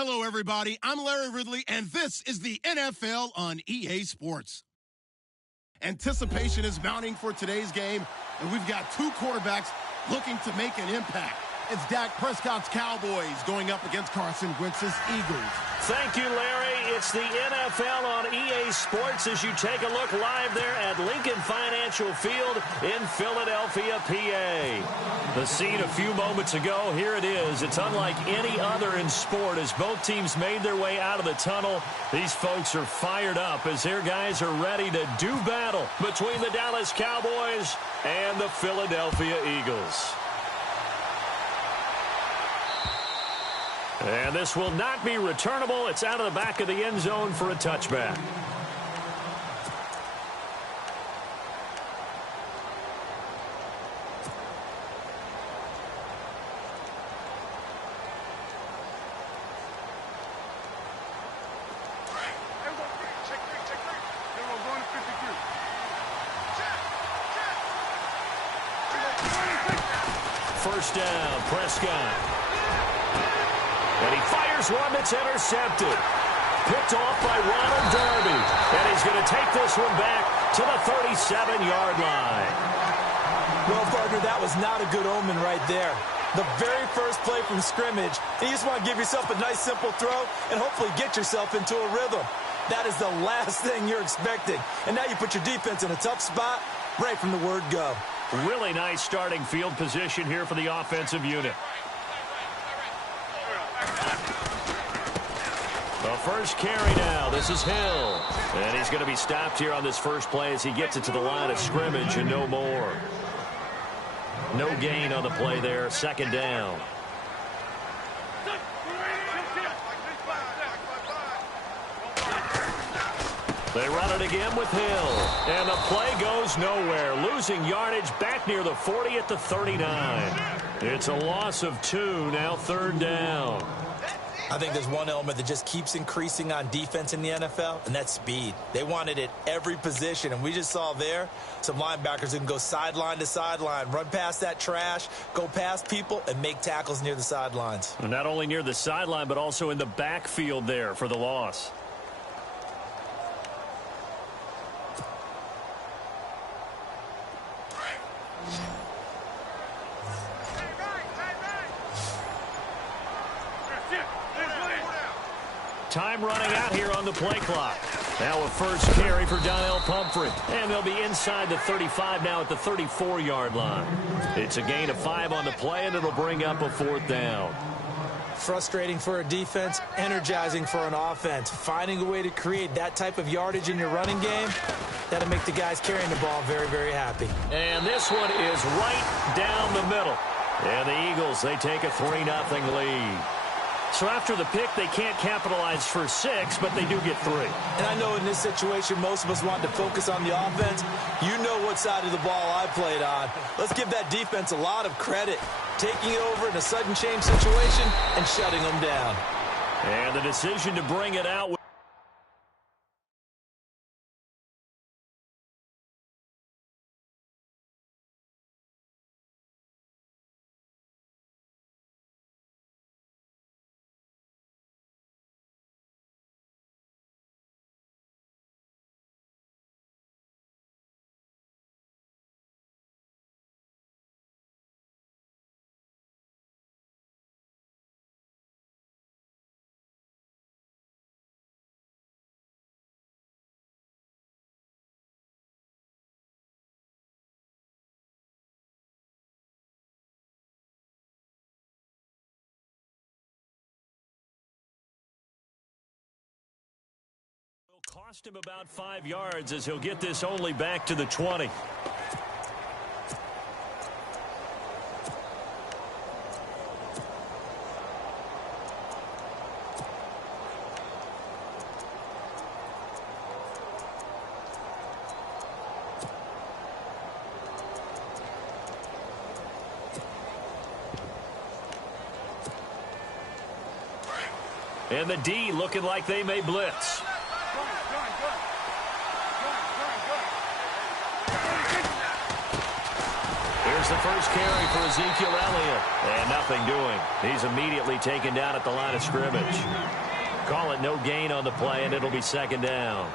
Hello, everybody. I'm Larry Ridley, and this is the NFL on EA Sports. Anticipation is mounting for today's game, and we've got two quarterbacks looking to make an impact. It's Dak Prescott's Cowboys going up against Carson Wentz's Eagles. Thank you, Larry. It's the NFL on EA Sports as you take a look live there at Lincoln Financial Field in Philadelphia, PA. The scene a few moments ago, here it is. It's unlike any other in sport as both teams made their way out of the tunnel. These folks are fired up as their guys are ready to do battle between the Dallas Cowboys and the Philadelphia Eagles. And this will not be returnable. It's out of the back of the end zone for a touchback. First down, Prescott. And he fires one that's intercepted. Picked off by Ronald Darby. And he's going to take this one back to the 37-yard line. Well, partner, that was not a good omen right there. The very first play from scrimmage, and you just want to give yourself a nice, simple throw and hopefully get yourself into a rhythm. That is the last thing you're expecting. And now you put your defense in a tough spot right from the word go. Really nice starting field position here for the offensive unit. The first carry now. This is Hill. And he's going to be stopped here on this first play as he gets it to the line of scrimmage and no more. No gain on the play there. Second down. They run it again with Hill. And the play goes nowhere. Losing yardage back near the 40 at the 39. It's a loss of 2. Now third down. I think there's one element that just keeps increasing on defense in the NFL, and that's speed. They want it at every position, and we just saw there some linebackers who can go sideline to sideline, run past that trash, go past people, and make tackles near the sidelines. And not only near the sideline, but also in the backfield there for the loss. Time running out here on the play clock. Now a first carry for Donnell Pumphrey. And they'll be inside the 35 now at the 34-yard line. It's a gain of 5 on the play, and it'll bring up a fourth down. Frustrating for a defense, energizing for an offense. Finding a way to create that type of yardage in your running game, that'll make the guys carrying the ball very, very happy. And this one is right down the middle. And the Eagles, they take a 3-0 lead. So after the pick, they can't capitalize for 6, but they do get 3. And I know in this situation, most of us want to focus on the offense. You know what side of the ball I played on. Let's give that defense a lot of credit. Taking it over in a sudden change situation and shutting them down. And the decision to bring it out. Cost him about 5 yards as he'll get this only back to the 20. And the D looking like they may blitz. Here's the first carry for Ezekiel Elliott. And nothing doing. He's immediately taken down at the line of scrimmage. Call it no gain on the play, and it'll be second down.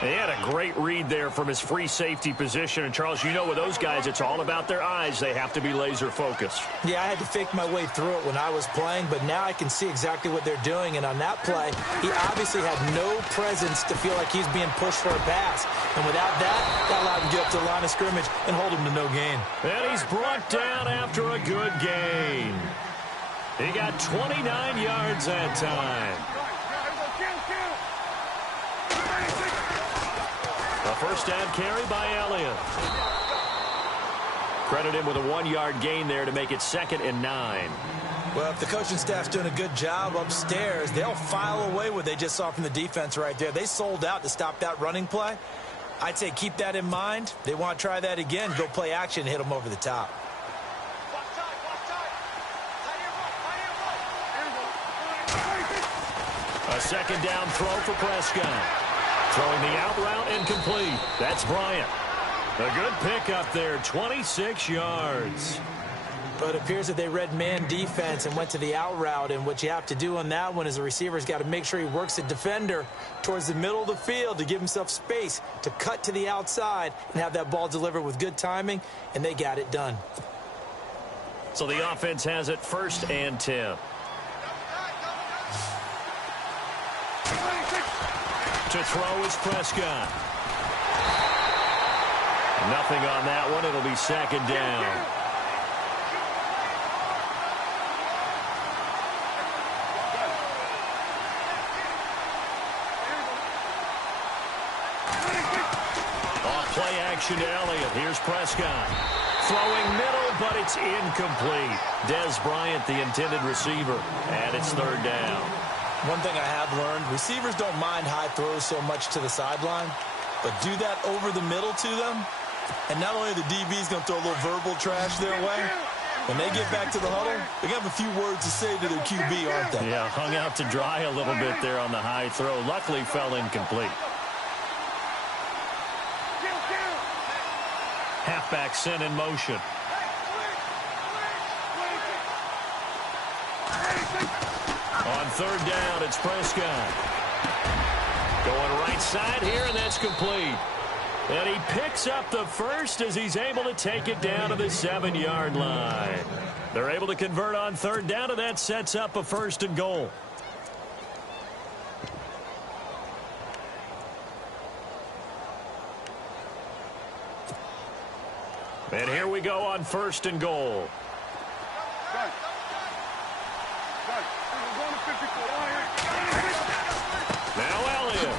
He had a great read there from his free safety position. And, Charles, you know with those guys, it's all about their eyes. They have to be laser focused. Yeah, I had to fake my way through it when I was playing, but now I can see exactly what they're doing. And on that play, he obviously had no presence to feel like he's being pushed for a pass. And without that allowed him to get up to the line of scrimmage and hold him to no gain. And he's brought down after a good gain. He got 29 yards that time. A first down carry by Elliott. Credit him with a 1-yard gain there to make it 2nd and 9. Well, if the coaching staff's doing a good job upstairs, they'll file away what they just saw from the defense right there. They sold out to stop that running play. I'd say keep that in mind. They want to try that again. Go play action and hit them over the top. A second down throw for Prescott. Throwing the out route incomplete. That's Bryant. A good pickup there, 26 yards. But it appears that they read man defense and went to the out route. And what you have to do on that one is the receiver's got to make sure he works the defender towards the middle of the field to give himself space to cut to the outside and have that ball delivered with good timing, and they got it done. So the offense has it 1st and 10. To throw is Prescott. Nothing on that one. It'll be 2nd down. Off play action to Elliott. Here's Prescott. Throwing middle, but it's incomplete. Dez Bryant, the intended receiver. And it's 3rd down. One thing I have learned, receivers don't mind high throws so much to the sideline, but do that over the middle to them, and not only the DB's going to throw a little verbal trash their way, when they get back to the huddle, they have a few words to say to their QB, aren't they? Yeah, hung out to dry a little bit there on the high throw. Luckily fell incomplete. Halfback sent in motion. On 3rd down, it's Prescott. Going right side here, and that's complete. And he picks up the first as he's able to take it down to the 7-yard line. They're able to convert on 3rd down, and that sets up a 1st and goal. And here we go on 1st and goal. Now Elliott.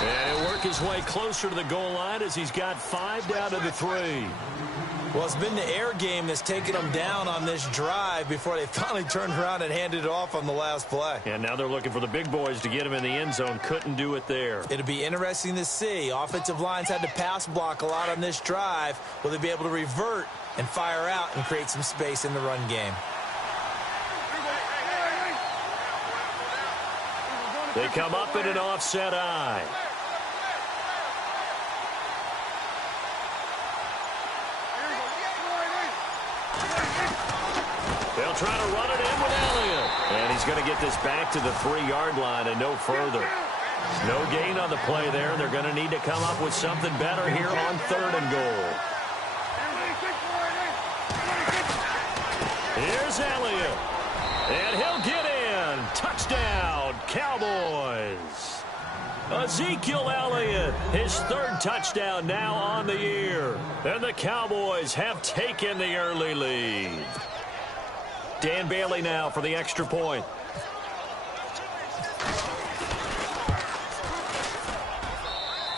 And he'll work his way closer to the goal line as he's got 5 down to the 3. Well, it's been the air game that's taken them down on this drive before they finally turned around and handed it off on the last play. And now they're looking for the big boys to get him in the end zone. Couldn't do it there. It'll be interesting to see. Offensive lines had to pass block a lot on this drive. Will they be able to revert and fire out and create some space in the run game? They come up in an offset eye. They'll try to run it in with Elliott. And he's going to get this back to the 3-yard line and no further. No gain on the play there. They're going to need to come up with something better here on 3rd and goal. Here's Elliott. And he'll get in. Touchdown, Cowboys. Ezekiel Elliott, his 3rd touchdown now on the year. And the Cowboys have taken the early lead. Dan Bailey now for the extra point.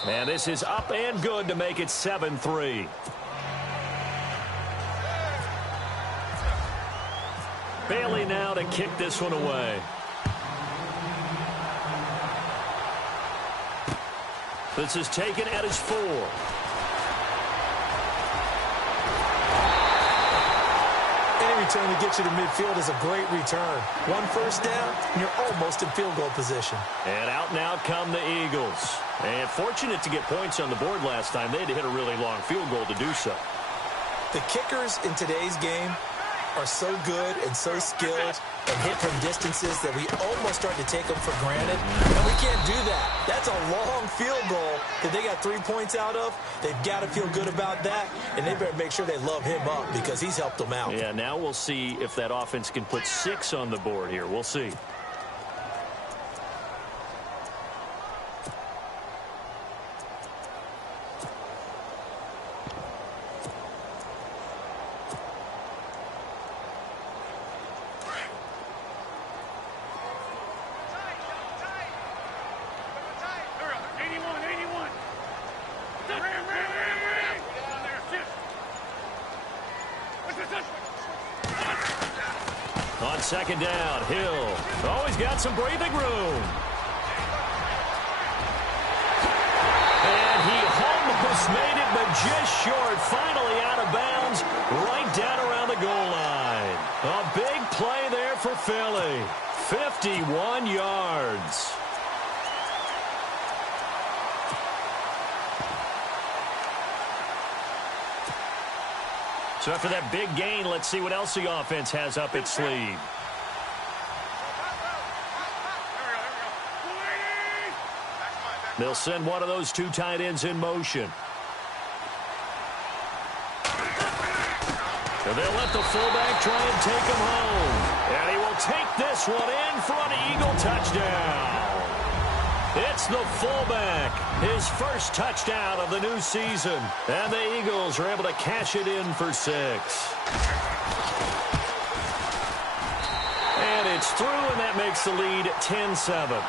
And this is up and good to make it 7-3. Bailey now to kick this one away. This is taken at his 4. return to get you to midfield is a great return. One first down, and you're almost in field goal position. And out come the Eagles. And fortunate to get points on the board last time. They had to hit a really long field goal to do so. The kickers in today's game are so good and so skilled and hit from distances that we almost start to take them for granted. And we can't do that. That's a long field goal that they got 3 points out of. They've got to feel good about that, and they better make sure they love him up because he's helped them out. Yeah, now we'll see if that offense can put 6 on the board here. We'll see. On second down, Hill. Always got some breathing room. And he almost made it, but just short. Finally out of bounds, right down around the goal line. A big play there for Philly. 51 yards. So after that big gain, let's see what else the offense has up its sleeve. They'll send one of those 2 tight ends in motion. And they'll let the fullback try and take him home. And he will take this one in for an Eagle touchdown. It's the fullback, his first touchdown of the new season. And the Eagles are able to cash it in for 6. And it's through, and that makes the lead 10-7.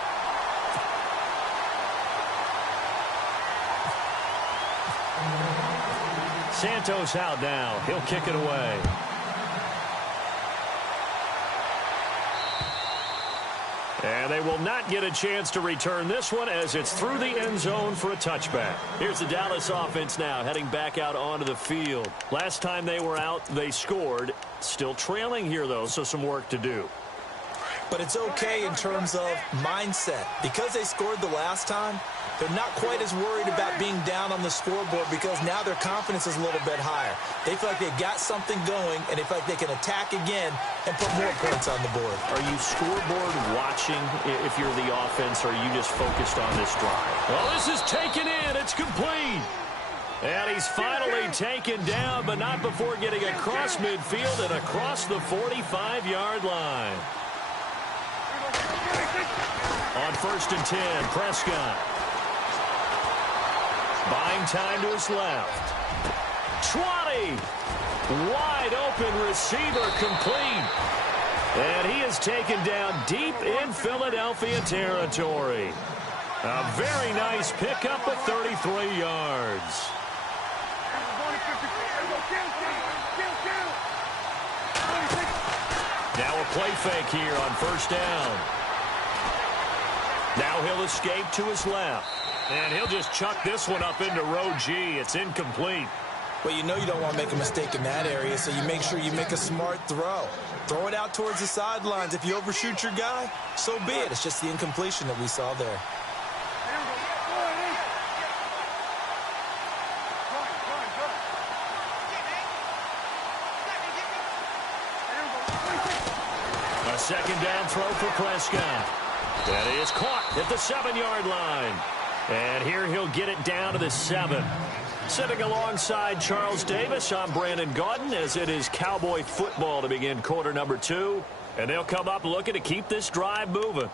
Santos out now. He'll kick it away. And they will not get a chance to return this one as it's through the end zone for a touchback. Here's the Dallas offense now heading back out onto the field. Last time they were out, they scored. Still trailing here, though, so some work to do. But it's okay in terms of mindset. Because they scored the last time, they're not quite as worried about being down on the scoreboard because now their confidence is a little bit higher. They feel like they've got something going, and they feel like they can attack again and put more points on the board. Are you scoreboard watching if you're the offense, or are you just focused on this drive? Well, this is taken in. It's complete. And he's finally taken down, but not before getting across midfield and across the 45-yard line. On 1st and 10, Prescott. Buying time to his left. 20. Wide open receiver complete. And he is taken down deep in Philadelphia territory. A very nice pickup of 33 yards. Now a play fake here on 1st down. Now he'll escape to his left. And he'll just chuck this one up into row G. It's incomplete. Well, you know you don't want to make a mistake in that area, so you make sure you make a smart throw. Throw it out towards the sidelines. If you overshoot your guy, so be it. It's just the incompletion that we saw there. A 2nd down throw for Prescott. That is caught at the 7-yard line. And here he'll get it down to the 7. Sitting alongside Charles Davis, I'm Brandon Gaudin as it is Cowboy football to begin quarter number 2. And they'll come up looking to keep this drive moving.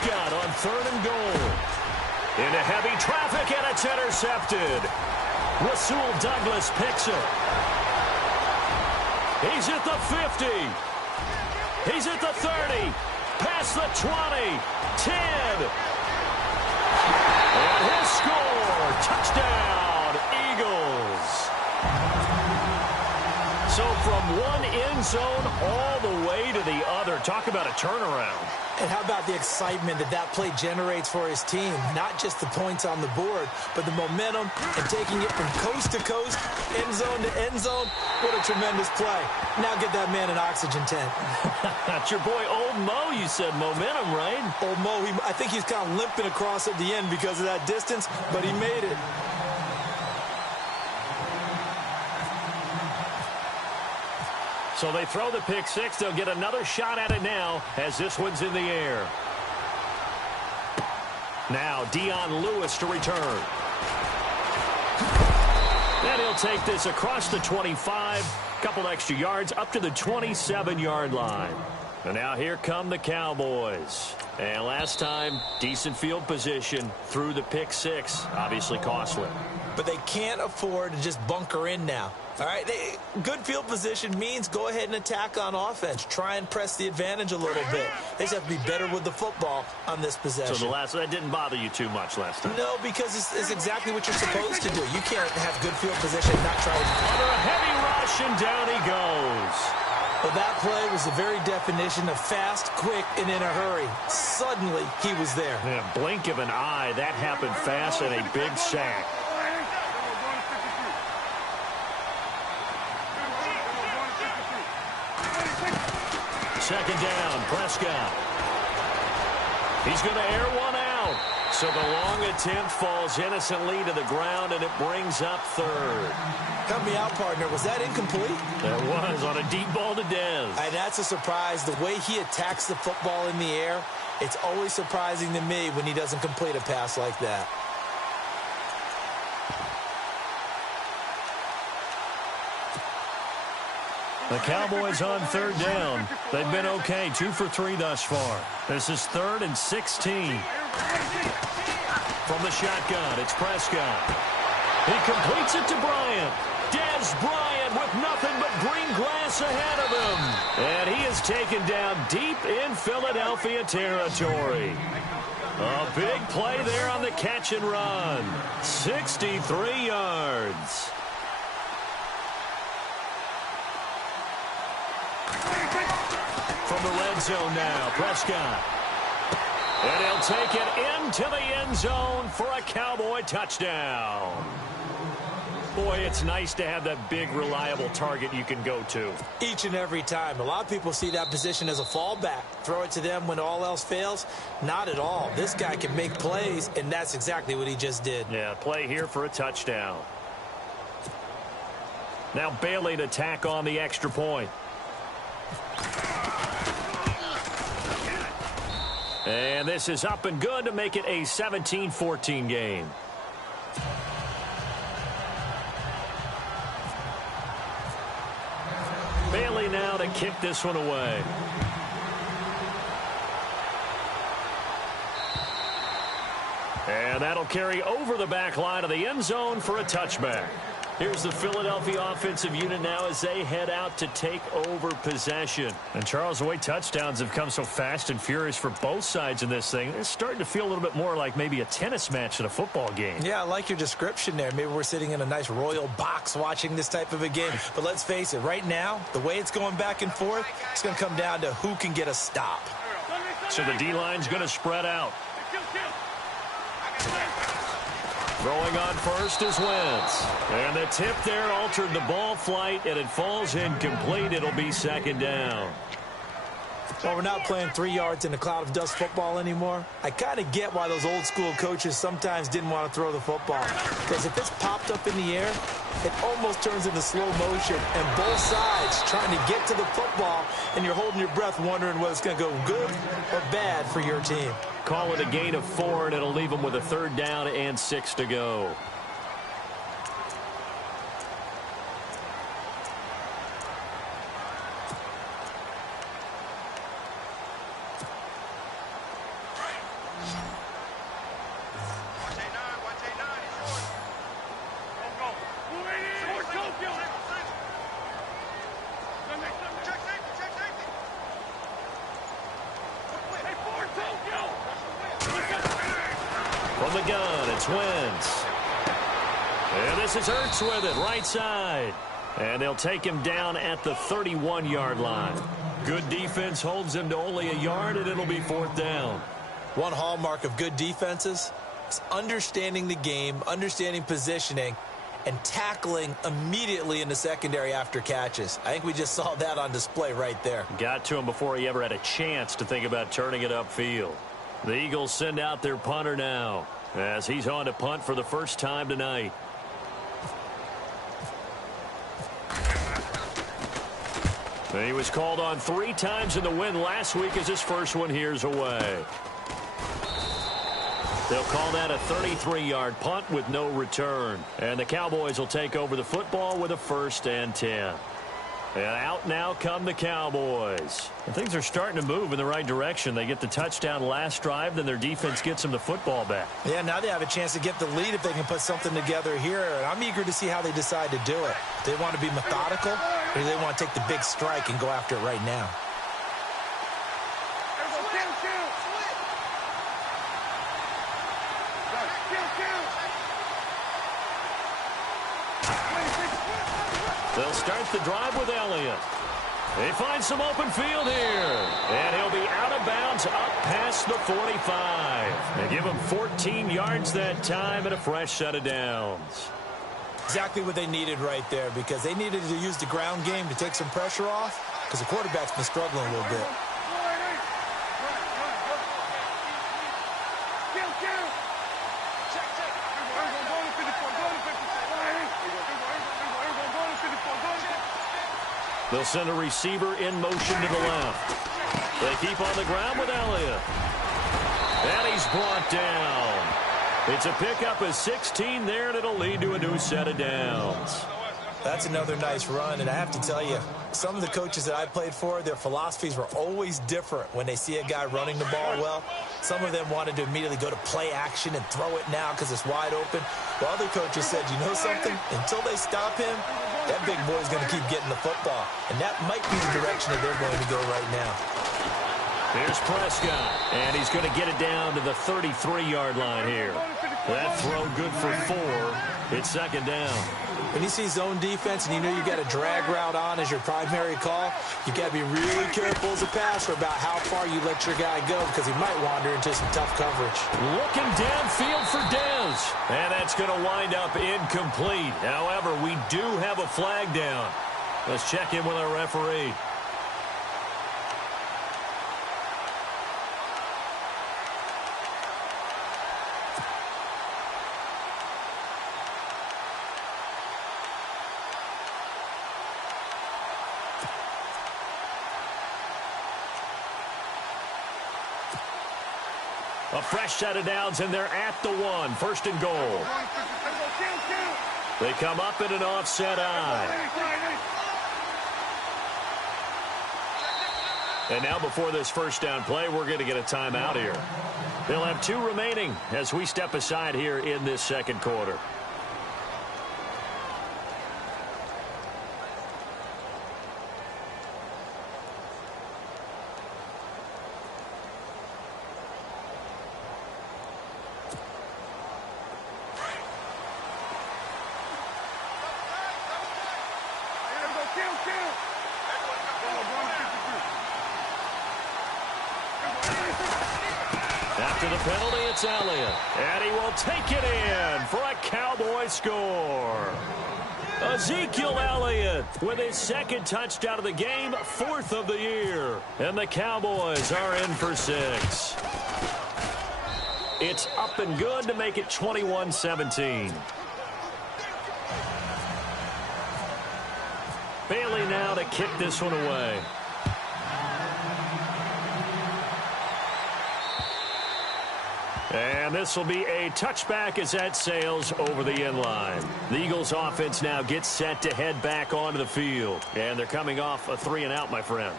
Prescott on 3rd and goal. Into heavy traffic, and it's intercepted. Rasul Douglas picks it. He's at the 50. He's at the 30. Past the 20. 10. And his score. Touchdown, Eagles. So from one end zone all the way to the other. Talk about a turnaround. And how about the excitement that play generates for his team? Not just the points on the board, but the momentum and taking it from coast to coast, end zone to end zone. What a tremendous play. Now get that man an oxygen tent. That's your boy Old Mo. You said momentum, right? Old Mo, I think he's kind of limping across at the end because of that distance, but he made it. So they throw the pick six. They'll get another shot at it now as this one's in the air. Now Dion Lewis to return. And he'll take this across the 25. Couple extra yards up to the 27-yard line. And now here come the Cowboys. And last time, decent field position through the pick six. Obviously costly. But they can't afford to just bunker in now. All right, good field position means go ahead and attack on offense. Try and press the advantage a little bit. They just have to be better with the football on this possession. So that didn't bother you too much last time? No, because it's exactly what you're supposed to do. You can't have good field position and not try to... Under a heavy rush, and down he goes. Well, that play was the very definition of fast, quick, and in a hurry. Suddenly, he was there. In a blink of an eye, that happened fast and a big sack. Second down, Prescott. He's going to air one out. So the long attempt falls innocently to the ground, and it brings up 3rd. Help me out, partner. Was that incomplete? That was on a deep ball to Dez. And that's a surprise. The way he attacks the football in the air, it's always surprising to me when he doesn't complete a pass like that. The Cowboys on 3rd down. They've been okay, 2 for 3 thus far. This is 3rd and 16. From the shotgun, it's Prescott. He completes it to Bryant. Dez Bryant with nothing but green grass ahead of him. And he is taken down deep in Philadelphia territory. A big play there on the catch and run. 63 yards. From the red zone now, Prescott. And he'll take it into the end zone for a Cowboy touchdown. Boy, it's nice to have that big, reliable target you can go to. Each and every time. A lot of people see that position as a fallback. Throw it to them when all else fails. Not at all. This guy can make plays, and that's exactly what he just did. Yeah, play here for a touchdown. Now Bailey to tack on the extra point. And this is up and good to make it a 17-14 game. Bailey now to kick this one away. And that'll carry over the back line of the end zone for a touchback. Here's the Philadelphia offensive unit now as they head out to take over possession. And Charles, the way touchdowns have come so fast and furious for both sides in this thing, it's starting to feel a little bit more like maybe a tennis match than a football game. Yeah, I like your description there. Maybe we're sitting in a nice royal box watching this type of a game. But let's face it, right now, the way it's going back and forth, it's going to come down to who can get a stop. So the D-line's going to spread out. Throwing on first is Wentz. And the tip there altered the ball flight, and it falls incomplete. It'll be second down. Well, we're not playing 3 yards in a cloud of dust football anymore. I kind of get why those old school coaches sometimes didn't want to throw the football. Because if it's popped up in the air, it almost turns into slow motion. And both sides trying to get to the football, and you're holding your breath wondering whether it's going to go good or bad for your team. Call it a gain of 4, and it'll leave them with a 3rd down and 6 to go. From the gun, it's Wentz. And this is Ertz with it, right side. And they'll take him down at the 31-yard line. Good defense holds him to only a yard, and it'll be fourth down. One hallmark of good defenses is understanding the game, understanding positioning, and tackling immediately in the secondary after catches. I think we just saw that on display right there. Got to him before he ever had a chance to think about turning it upfield. The Eagles send out their punter now as he's on to punt for the first time tonight. He was called on 3 times in the win last week as his first one here's away. They'll call that a 33-yard punt with no return. And the Cowboys will take over the football with a 1st and 10. And out now come the Cowboys. And things are starting to move in the right direction. They get the touchdown last drive, then their defense gets them the football back. Yeah, now they have a chance to get the lead if they can put something together here. And I'm eager to see how they decide to do it. Do they want to be methodical, or do they want to take the big strike and go after it right now? They'll start the drive with Elliott. They find some open field here. And he'll be out of bounds up past the 45. They give him 14 yards that time and a fresh set of downs. Exactly what they needed right there, because they needed to use the ground game to take some pressure off, because the quarterback's been struggling a little bit. They'll send a receiver in motion to the left. They keep on the ground with Elliott. And he's brought down. It's a pickup of 16 there, and it'll lead to a new set of downs. That's another nice run, and I have to tell you, some of the coaches that I played for, their philosophies were always different when they see a guy running the ball well. Some of them wanted to immediately go to play action and throw it now because it's wide open. While other coaches said, you know something? Until they stop him, that big boy's going to keep getting the football. And that might be the direction that they're going to go right now. Here's Prescott, and he's going to get it down to the 33-yard line here. That throw good for 4. It's second down. When you see zone defense and you know you got a drag route on as your primary call, you got to be really careful as a passer about how far you let your guy go, because he might wander into some tough coverage. Looking downfield for Dez, and that's going to wind up incomplete. However, we do have a flag down. Let's check in with our referee. A fresh set of downs, and they're at the 1. 1st and goal. They come up in an offset eye. And now before this first down play, we're going to get a timeout here. They'll have 2 remaining as we step aside here in this second quarter. After the penalty, it's Elliott. And he will take it in for a Cowboy score. Ezekiel Elliott with his 2nd touchdown of the game, 4th of the year. And the Cowboys are in for 6. It's up and good to make it 21-17. Bailey now to kick this one away. And this will be a touchback as that sails over the end line. The Eagles offense now gets set to head back onto the field. And they're coming off a 3-and-out, my friend.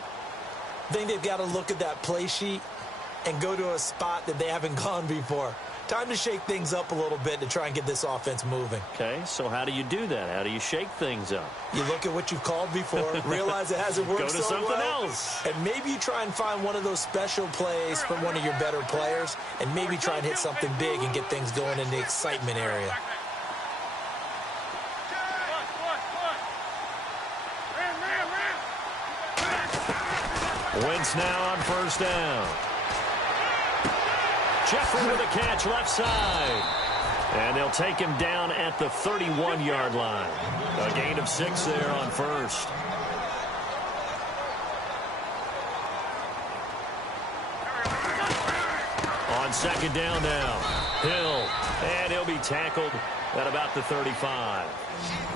I think they've got to look at that play sheet and go to a spot that they haven't gone before. Time to shake things up a little bit to try and get this offense moving. Okay, so how do you do that? How do you shake things up? You look at what you've called before, realize it hasn't worked Go to so something well, else. and maybe you try and find one of those special plays from one of your better players, and maybe try and hit something big and get things going in the excitement area. Wentz now on first down. Jeffrey with a catch left side. And they'll take him down at the 31-yard line. A gain of 6 there on first. On second down now. Hill. And he'll be tackled at about the 35.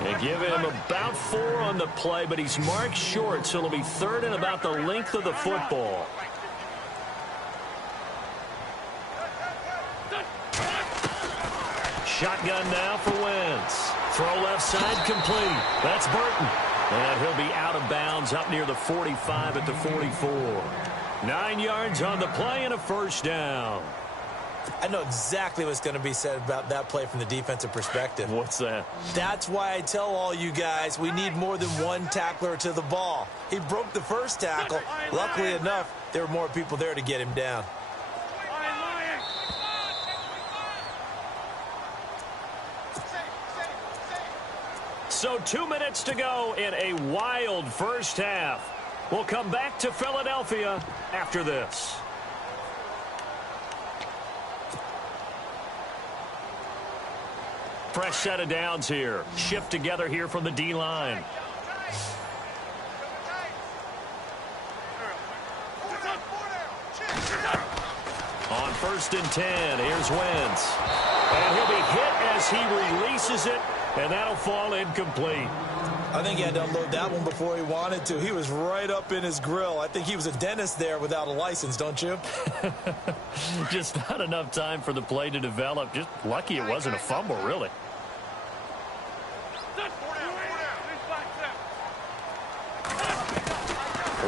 They give him about 4 on the play, but he's marked short, so it'll be third and about the length of the football. Shotgun now for Wentz. Throw left side complete. That's Burton. And he'll be out of bounds up near the 45 at the 44. 9 yards on the play and a first down. I know exactly what's going to be said about that play from the defensive perspective. What's that? That's why I tell all you guys we need more than one tackler to the ball. He broke the first tackle. Luckily enough, there were more people there to get him down. So 2 minutes to go in a wild first half. We'll come back to Philadelphia after this. Fresh set of downs here. Shift together here from the D-line. On first and 10, here's Wentz. And he'll be hit as he releases it, and that'll fall incomplete. I think he had to unload that one before he wanted to. He was right up in his grill. I think he was a dentist there without a license, don't you? Just not enough time for the play to develop. Just lucky it wasn't a fumble, really.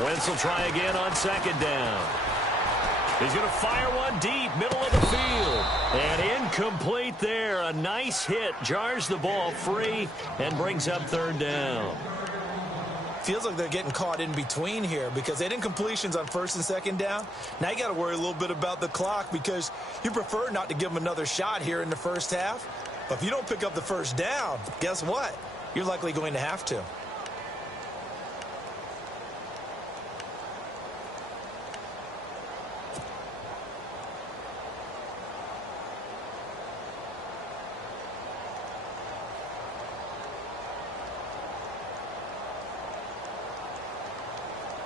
Wentz will try again on second down. He's going to fire one deep, middle of the field. And incomplete there. A nice hit. Jars the ball free and brings up third down. Feels like they're getting caught in between here because they didn't completions on first and second down. Now you got to worry a little bit about the clock because you prefer not to give them another shot here in the first half. But if you don't pick up the first down, guess what? You're likely going to have to.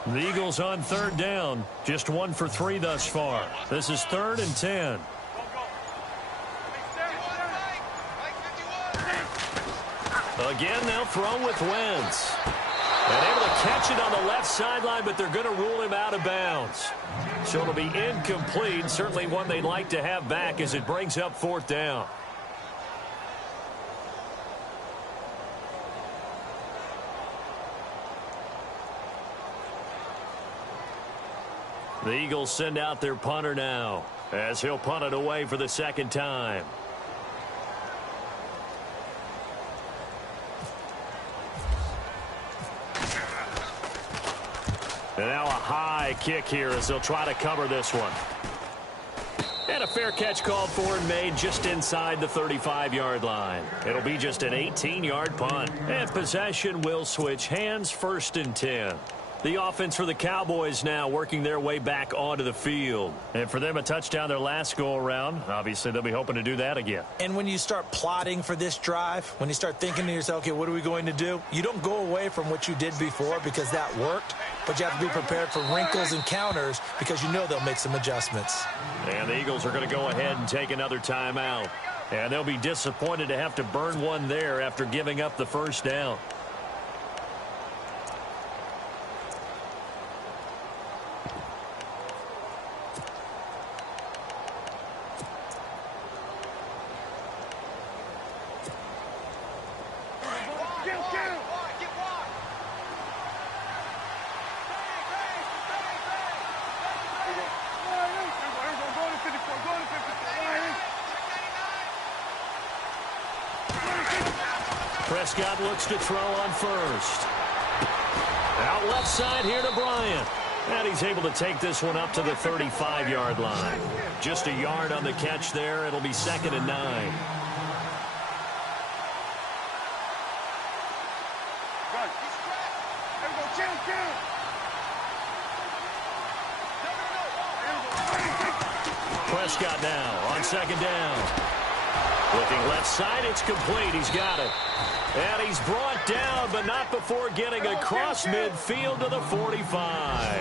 The Eagles on third down. Just 1 for 3 thus far. This is 3rd and 10. Again, they'll throw with Wentz. And able to catch it on the left sideline, but they're going to rule him out of bounds. So it'll be incomplete. Certainly one they'd like to have back as it brings up 4th down. The Eagles send out their punter now as he'll punt it away for the second time. And now a high kick here as they'll try to cover this one. And a fair catch called for and made just inside the 35-yard line. It'll be just an 18-yard punt. And possession will switch hands, 1st and 10. The offense for the Cowboys now working their way back onto the field. And for them, a touchdown their last go-around. Obviously, they'll be hoping to do that again. And when you start plotting for this drive, when you start thinking to yourself, okay, what are we going to do? You don't go away from what you did before because that worked, but you have to be prepared for wrinkles and counters because you know they'll make some adjustments. And the Eagles are going to go ahead and take another timeout. And they'll be disappointed to have to burn one there after giving up the first down. Prescott looks to throw on first. Out left side here to Bryant. And he's able to take this one up to the 35-yard line. Just a yard on the catch there. It'll be 2nd and 9. Prescott now on 2nd down. Looking left side, it's complete. He's got it. And he's brought down, but not before getting across midfield to the 45.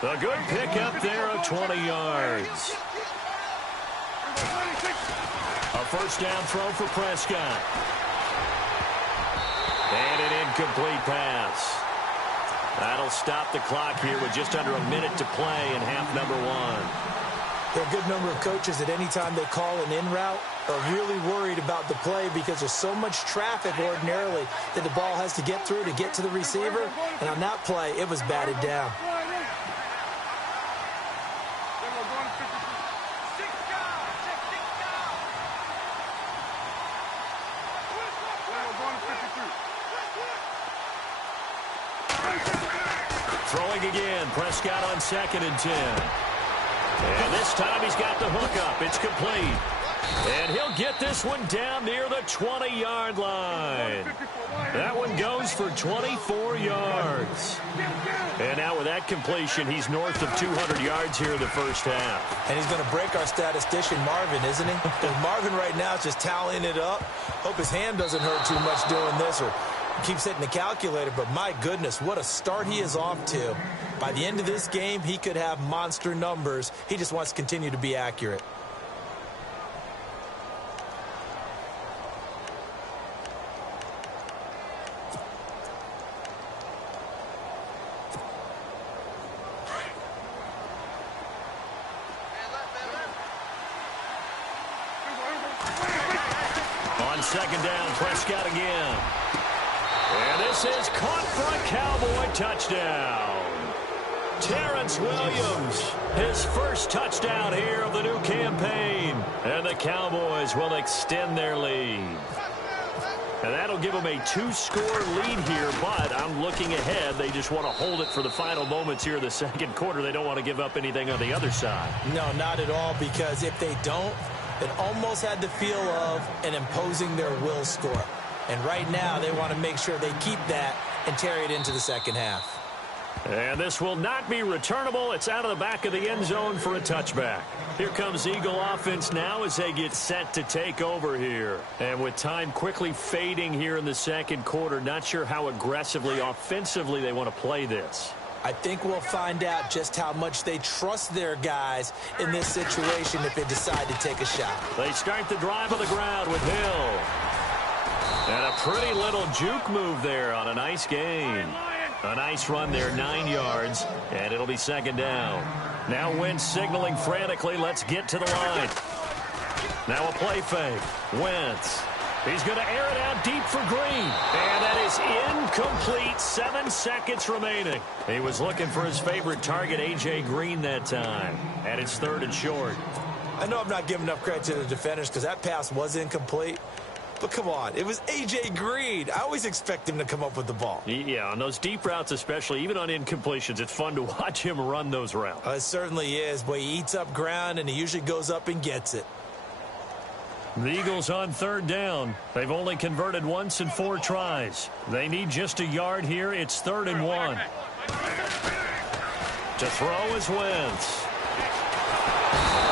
A good pickup there of 20 yards. A first down throw for Prescott. And an incomplete pass. That'll stop the clock here with just under a minute to play in half number 1. There are a good number of coaches that any time they call an in route are really worried about the play because there's so much traffic ordinarily that the ball has to get through to get to the receiver. And on that play, it was batted down. Throwing again, Prescott on 2nd and 10. And this time he's got the hook up. It's complete. And he'll get this one down near the 20-yard line. That one goes for 24 yards. And now with that completion, he's north of 200 yards here in the first half. And he's going to break our statistician, Marvin, isn't he? Because Marvin right now is just tallying it up. Hope his hand doesn't hurt too much doing this or keeps hitting the calculator. But my goodness, what a start he is off to. By the end of this game, he could have monster numbers. He just wants to continue to be accurate. On 2nd down, Prescott again. And this is caught for a Cowboy touchdown. Terrence Williams, his first touchdown here of the new campaign. And the Cowboys will extend their lead. And that'll give them a 2-score lead here, but I'm looking ahead. They just want to hold it for the final moments here in the second quarter. They don't want to give up anything on the other side. No, not at all, because if they don't, it almost had the feel of an imposing their will score. And right now, they want to make sure they keep that and carry it into the second half. And this will not be returnable. It's out of the back of the end zone for a touchback. Here comes Eagle offense now as they get set to take over here. And with time quickly fading here in the second quarter, not sure how aggressively, offensively they want to play this. I think we'll find out just how much they trust their guys in this situation if they decide to take a shot. They start the drive on the ground with Hill. And a pretty little juke move there on a nice gain. A nice run there, 9 yards, and it'll be 2nd down. Now Wentz signaling frantically, let's get to the line. Now a play fake. Wentz. He's going to air it out deep for Green. And that is incomplete. 7 seconds remaining. He was looking for his favorite target, A.J. Green, that time. And it's 3rd and short. I know I'm not giving enough credit to the defenders because that pass was incomplete. But come on, it was A.J. Green. I always expect him to come up with the ball. Yeah, on those deep routes especially, even on incompletions, it's fun to watch him run those routes. It certainly is, but he eats up ground, and he usually goes up and gets it. The Eagles on 3rd down. They've only converted once in 4 tries. They need just a yard here. It's 3rd and 1. To throw is Wentz.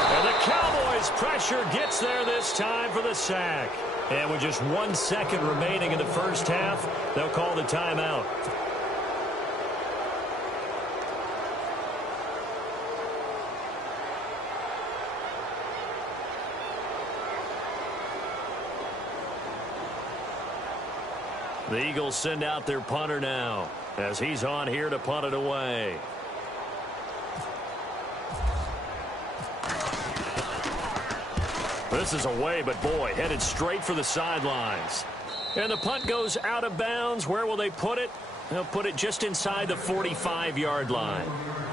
And the Cowboys' pressure gets there this time for the sack. And with just 1 second remaining in the first half, they'll call the timeout. The Eagles send out their punter now as he's on here to punt it away. This is away, but boy, headed straight for the sidelines. And the punt goes out of bounds. Where will they put it? They'll put it just inside the 45-yard line.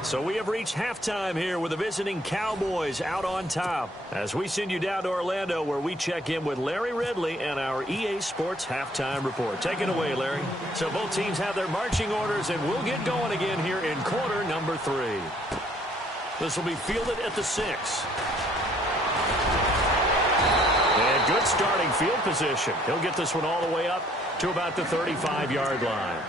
So we have reached halftime here with the visiting Cowboys out on top. As we send you down to Orlando where we check in with Larry Ridley and our EA Sports halftime report. Take it away, Larry. So both teams have their marching orders, and we'll get going again here in quarter number 3. This will be fielded at the 6. And good starting field position. He'll get this one all the way up to about the 35-yard line.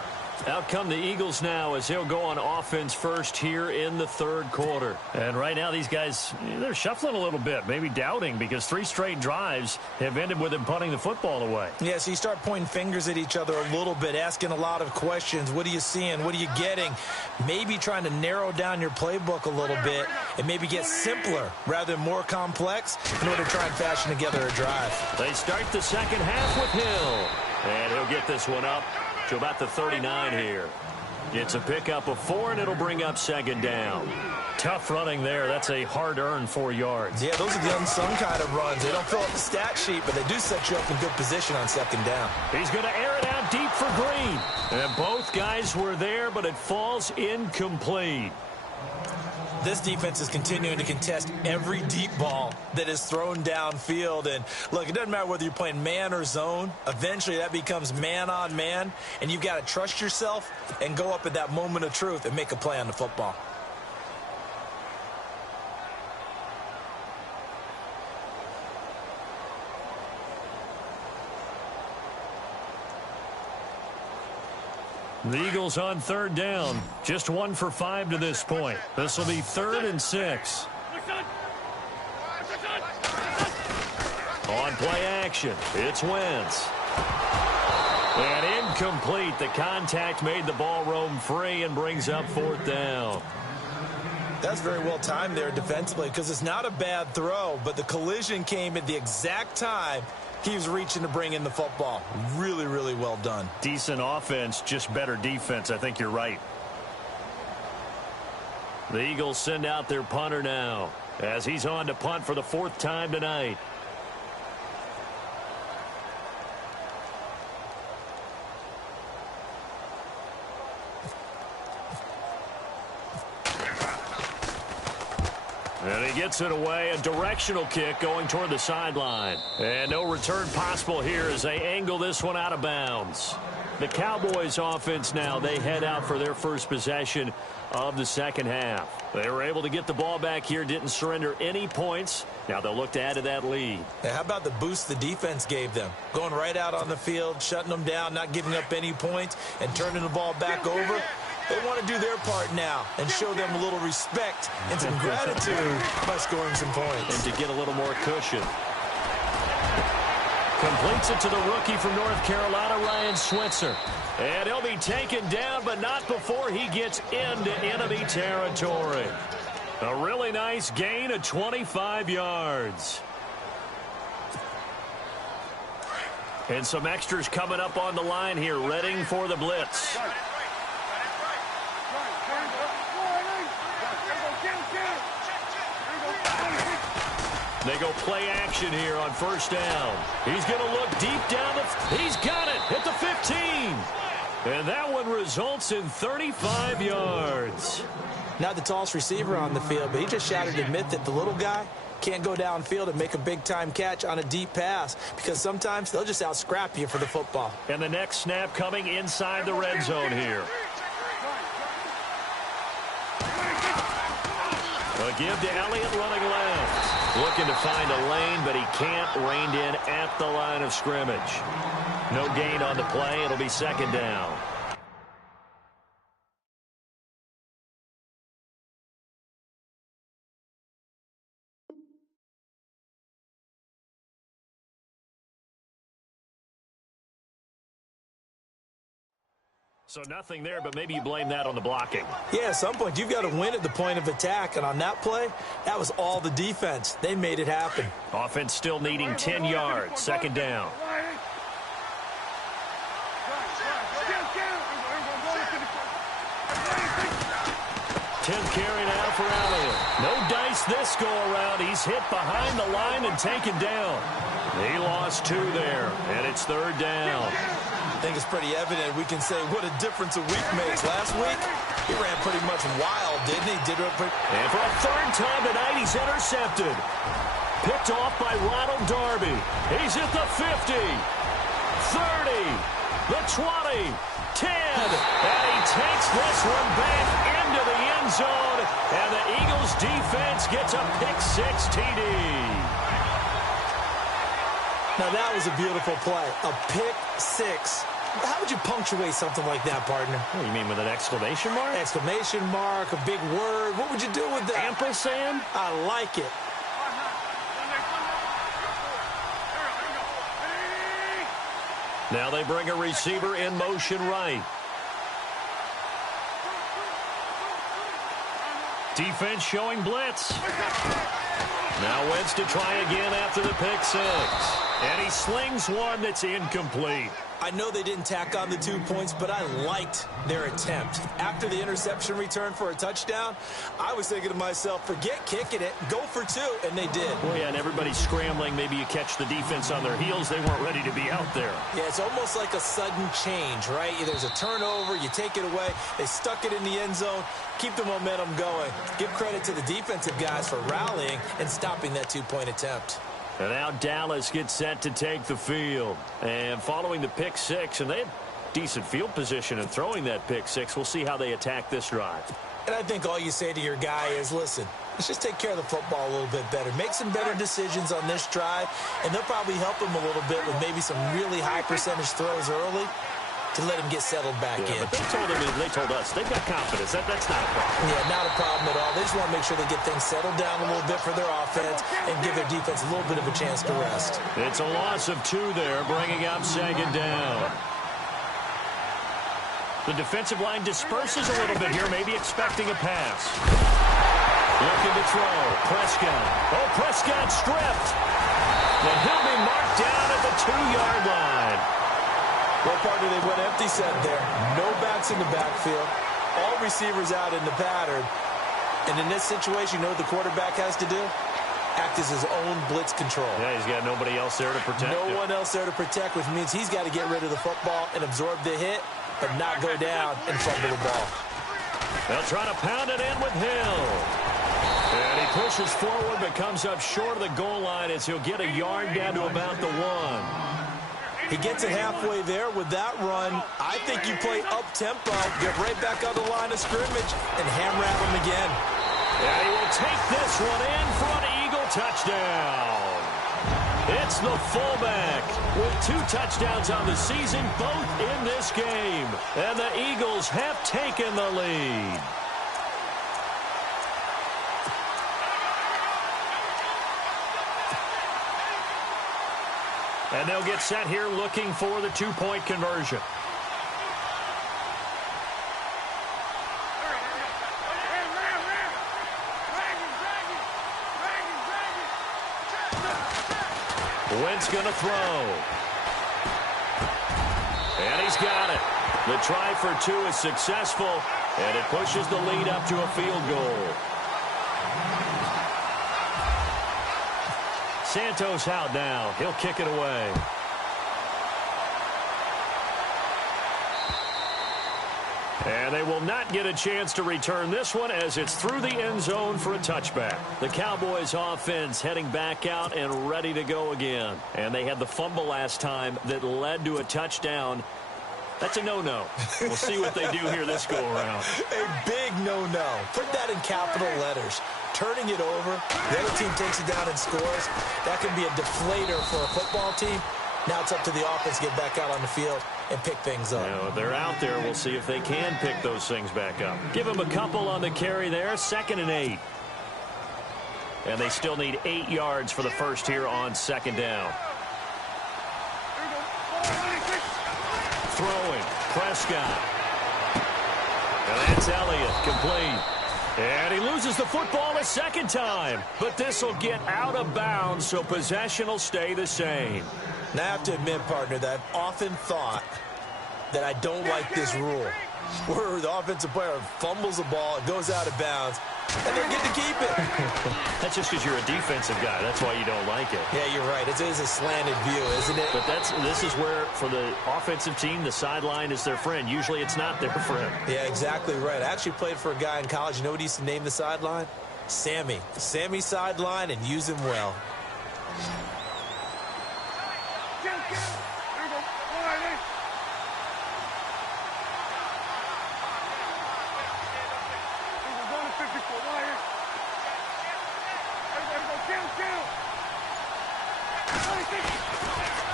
Out come the Eagles now as they'll go on offense first here in the third quarter. And right now these guys, they're shuffling a little bit, maybe doubting, because 3 straight drives have ended with them punting the football away. Yeah, so you start pointing fingers at each other a little bit, asking a lot of questions. What are you seeing? What are you getting? Maybe trying to narrow down your playbook a little bit and maybe get simpler rather than more complex in order to try and fashion together a drive. They start the second half with Hill. And he'll get this one up to about the 39 here. It's a pickup of 4, and it'll bring up second down. Tough running there. That's a hard-earned 4 yards. Yeah, those are the unsung kind of runs. They don't fill up the stat sheet, but they do set you up in good position on second down. He's going to air it out deep for Green. And both guys were there, but it falls incomplete. This defense is continuing to contest every deep ball that is thrown downfield. And, look, it doesn't matter whether you're playing man or zone. Eventually, that becomes man-on-man, and you've got to trust yourself and go up at that moment of truth and make a play on the football. The Eagles on third down. Just 1 for 5 to this point. This will be 3rd and 6. On play action, it's Wentz. And incomplete. The contact made the ball roam free and brings up 4th down. That's very well timed there defensively because it's not a bad throw, but the collision came at the exact time he was reaching to bring in the football. Really, really well done. Decent offense, just better defense. I think you're right. The Eagles send out their punter now as he's on to punt for the 4th time tonight. And he gets it away, a directional kick going toward the sideline. And no return possible here as they angle this one out of bounds. The Cowboys offense now, they head out for their first possession of the second half. They were able to get the ball back here, didn't surrender any points. Now they'll look to add to that lead. Now, how about the boost the defense gave them? Going right out on the field, shutting them down, not giving up any points, and turning the ball back over. They want to do their part now and show them a little respect and some gratitude by scoring some points. And to get a little more cushion. Completes it to the rookie from North Carolina, Ryan Switzer. And he'll be taken down, but not before he gets into enemy territory. A really nice gain of 25 yards. And some extras coming up on the line here, readying for the blitz. They go play action here on first down. He's going to look deep down. He's got it at the 15. And that one results in 35 yards. Not the tallest receiver on the field, but he just shouted to admit that the little guy can't go downfield and make a big-time catch on a deep pass because sometimes they'll just out-scrap you for the football. And the next snap coming inside the red zone here. A give to Elliott running left. Looking to find a lane, but he can't. Reined in at the line of scrimmage. No gain on the play. It'll be second down. So nothing there, but maybe you blame that on the blocking. Yeah, at some point you've got to win at the point of attack, and on that play, that was all the defense. They made it happen. Offense still needing 10 yards. Second down. Tenth carry now for Elliott. No dice this go around. He's hit behind the line and taken down. He lost 2 there, and it's third down. I think it's pretty evident. We can say what a difference a week makes. Last week, He ran pretty much wild, didn't he? And for a third time tonight, he's intercepted. Picked off by Ronald Darby. He's at the 50, 30, the 20, 10. And he takes this one back into the end zone. And the Eagles defense gets a pick-6 TD. Now, that was a beautiful play. A pick-6. How would you punctuate something like that, partner? What do you mean, with an exclamation mark? Exclamation mark, a big word. What would you do with that? Ampersand? I like it. Now they bring a receiver in motion right. Defense showing blitz. Now Wentz to try again after the pick-6. And he slings one that's incomplete. I know they didn't tack on the 2 points, but I liked their attempt. After the interception return for a touchdown, I was thinking to myself, forget kicking it, go for 2, and they did. Well, yeah, and everybody's scrambling. Maybe you catch the defense on their heels. They weren't ready to be out there. Yeah, it's almost like a sudden change, right? There's a turnover, you take it away, they stuck it in the end zone, keep the momentum going. Give credit to the defensive guys for rallying and stopping that 2-point attempt. And now Dallas gets set to take the field. And following the pick-6, and they had decent field position in throwing that pick-6. We'll see how they attack this drive. And I think all you say to your guy is, listen, let's just take care of the football a little bit better. Make some better decisions on this drive, and they'll probably help him a little bit with maybe some really high-percentage throws early to let him get settled back in. But they told us they've got confidence. That's not a problem. Yeah, not a problem at all. They just want to make sure they get things settled down a little bit for their offense and give their defense a little bit of a chance to rest. It's a loss of 2 there, bringing up 2nd down. The defensive line disperses a little bit here, maybe expecting a pass. Looking to throw. Prescott. Oh, Prescott stripped. And he'll be marked down at the 2-yard line. Well, partner, they went empty set there. No backs in the backfield. All receivers out in the pattern. And in this situation, you know what the quarterback has to do? Act as his own blitz control. Yeah, he's got nobody else there to protect him. No one else there to protect, which means he's got to get rid of the football and absorb the hit, but not go down and fumble the ball. They'll try to pound it in with Hill. And he pushes forward, but comes up short of the goal line as he'll get a yard down to about the 1. He gets it halfway there with that run. I think you play up-tempo, get right back on the line of scrimmage, and hammer at him again. And he will take this one in for an Eagle touchdown. It's the fullback with 2 touchdowns on the season, both in this game. And the Eagles have taken the lead. And they'll get set here looking for the 2-point conversion. Wentz going to throw. And he's got it. The try for 2 is successful, and it pushes the lead up to a field goal. Santos out now. He'll kick it away. And they will not get a chance to return this one as it's through the end zone for a touchback. The Cowboys offense heading back out and ready to go again. And they had the fumble last time that led to a touchdown. That's a no-no. We'll see what they do here this go-around. A big no-no. Put that in capital letters. Turning it over, the other team takes it down and scores. That can be a deflator for a football team. Now it's up to the offense to get back out on the field and pick things up. If they're out there, we'll see if they can pick those things back up. Give them a couple on the carry there. 2nd and 8. And they still need 8 yards for the first here on 2nd down. Throwing. Prescott. And that's Elliott. Complete. And he loses the football a 2nd time. But this will get out of bounds, so possession will stay the same. Now, I have to admit, partner, that I've often thought that I don't like this rule, where the offensive player fumbles the ball, it goes out of bounds, and they get to keep it. That's just because you're a defensive guy. That's why you don't like it. Yeah, you're right. It is a slanted view, isn't it? But this is where, for the offensive team, the sideline is their friend. Usually it's not their friend. Yeah, exactly right. I actually played for a guy in college. You know what he used to name the sideline? Sammy. Sammy sideline, and use him well.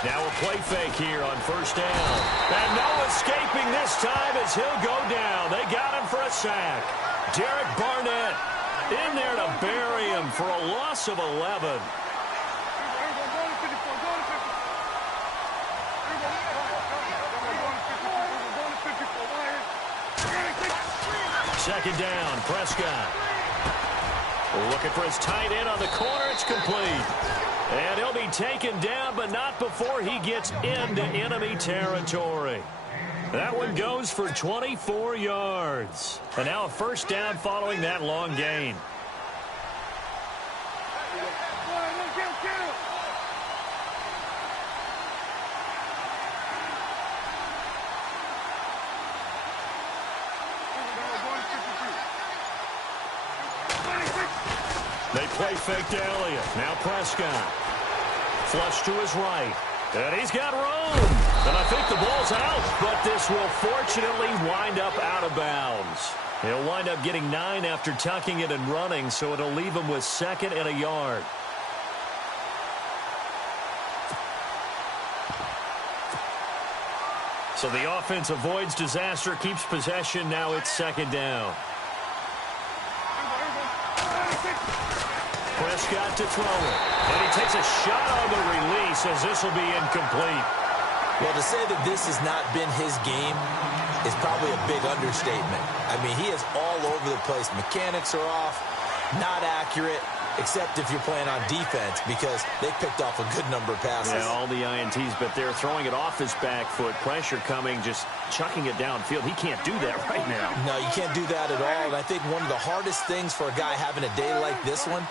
Now a play fake here on first down. And no escaping this time as he'll go down. They got him for a sack. Derek Barnett in there to bury him for a loss of 11. Second down, Prescott. Looking for his tight end on the corner. It's complete. And he'll be taken down, but not before he gets into enemy territory. That one goes for 24 yards. And now a first down following that long gain. They play fake to Elliott. Now Prescott. Flush to his right. And he's got room. And I think the ball's out. But this will fortunately wind up out of bounds. He'll wind up getting 9 after tucking it and running, so it'll leave him with 2nd and a yard. So the offense avoids disaster, keeps possession. Now it's 2nd down. Prescott to throw it. And he takes a shot on the release as this will be incomplete. Well, to say that this has not been his game is probably a big understatement. I mean, he is all over the place. Mechanics are off, not accurate, except if you're playing on defense, because they picked off a good number of passes. Yeah, all the INTs, but they're throwing it off his back foot. Pressure coming, just chucking it downfield. He can't do that right now. No, you can't do that at all. And I think one of the hardest things for a guy having a day like this one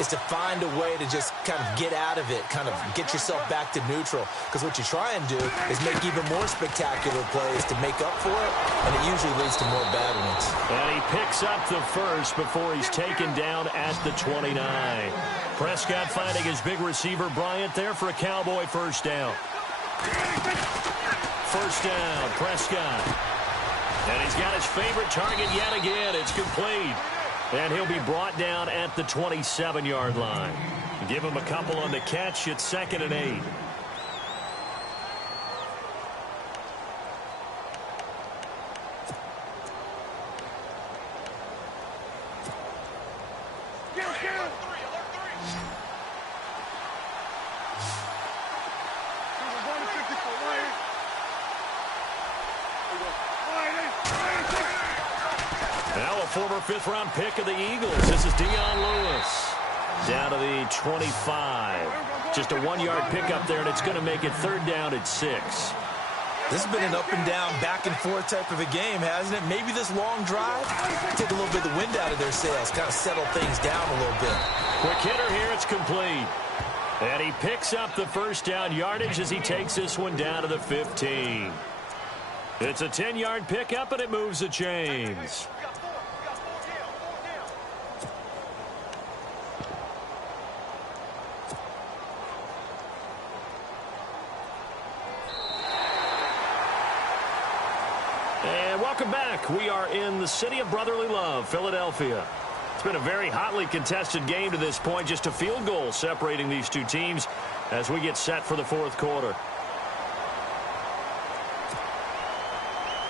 is to find a way to just kind of get out of it, kind of get yourself back to neutral. Because what you try and do is make even more spectacular plays to make up for it, and it usually leads to more bad ones. And he picks up the first before he's taken down at the 29. Prescott finding his big receiver Bryant there for a Cowboy first down. First down, Prescott. And he's got his favorite target yet again. It's complete. And he'll be brought down at the 27-yard line. Give him a couple on the catch. It's 2nd and 8. Now a former 5th-round pick of the Eagles. This is Dion Lewis. Down to the 25. Just a 1-yard pickup there, and it's going to make it 3rd down at 6. This has been an up-and-down, back-and-forth type of a game, hasn't it? Maybe this long drive, take a little bit of the wind out of their sails, kind of settle things down a little bit. Quick hitter here, it's complete. And he picks up the first down yardage as he takes this one down to the 15. It's a 10-yard pickup, and it moves the chains. And welcome back. We are in the city of brotherly love, Philadelphia. It's been a very hotly contested game to this point. Just a field goal separating these two teams as we get set for the 4th quarter.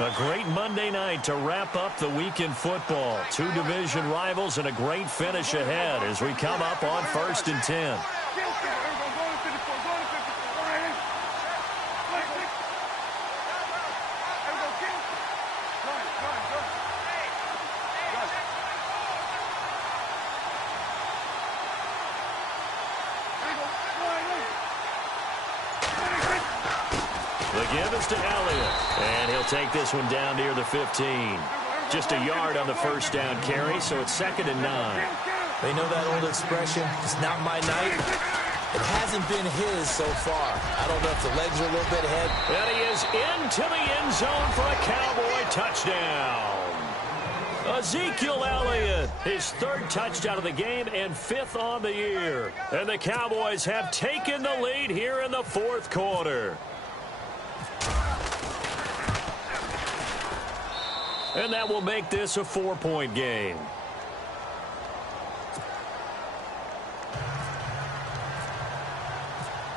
A great Monday night to wrap up the week in football. 2 division rivals and a great finish ahead as we come up on 1st and 10. The give is to Elliott, and he'll take this one down near the 15. Just a yard on the first down carry, so it's 2nd and 9. They know that old expression, it's not my night. It hasn't been his so far. I don't know if the legs are a little bit ahead. And he is into the end zone for a Cowboy touchdown. Ezekiel Elliott, his 3rd touchdown of the game and 5th on the year. And the Cowboys have taken the lead here in the 4th quarter. And that will make this a 4-point game.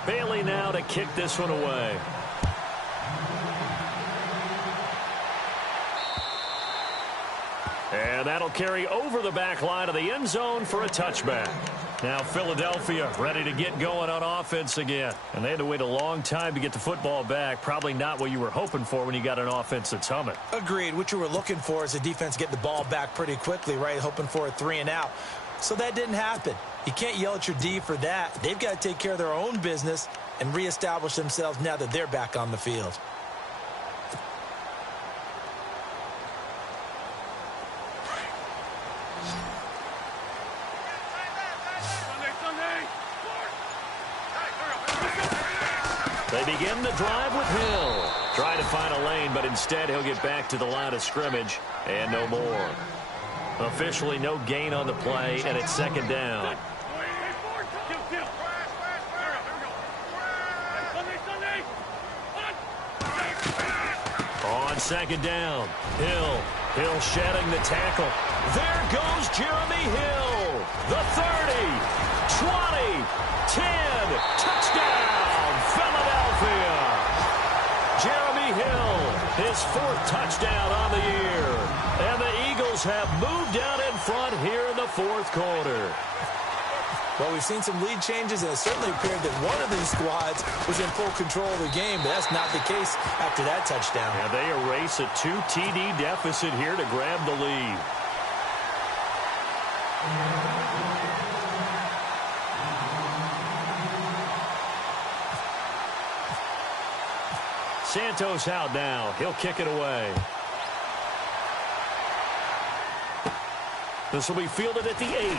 Bailey now to kick this one away. And that'll carry over the back line of the end zone for a touchback. Now Philadelphia ready to get going on offense again. And they had to wait a long time to get the football back. Probably not what you were hoping for when you got an offense that's humming. Agreed. What you were looking for is the defense get the ball back pretty quickly, right? Hoping for a 3-and-out. So that didn't happen. You can't yell at your D for that. They've got to take care of their own business and reestablish themselves now that they're back on the field. They begin the drive with Hill. Trying to find a lane, but instead he'll get back to the line of scrimmage and no more. Officially no gain on the play, and it's 2nd down. On 2nd down, Hill shedding the tackle. There goes Jeremy Hill. The 30, 20, 10, touchdown, Philadelphia. Jeremy Hill, his 4th touchdown on the year. And the Eagles have moved out in front here in the 4th quarter. Well, we've seen some lead changes, and it certainly appeared that one of these squads was in full control of the game, but that's not the case after that touchdown. And they erase a 2 TD deficit here to grab the lead. Santos out now. He'll kick it away. This will be fielded at the 8.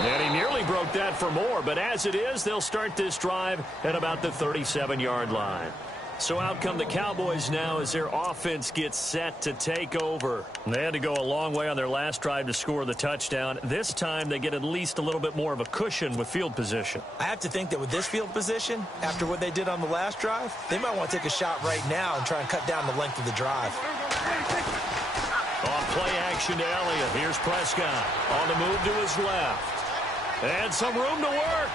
And he nearly broke that for more, but as it is, they'll start this drive at about the 37-yard line. So out come the Cowboys now as their offense gets set to take over. They had to go a long way on their last drive to score the touchdown. This time they get at least a little bit more of a cushion with field position. I have to think that with this field position, after what they did on the last drive, they might want to take a shot right now and try and cut down the length of the drive. On play action to Elliott. Here's Prescott on the move to his left. And some room to work.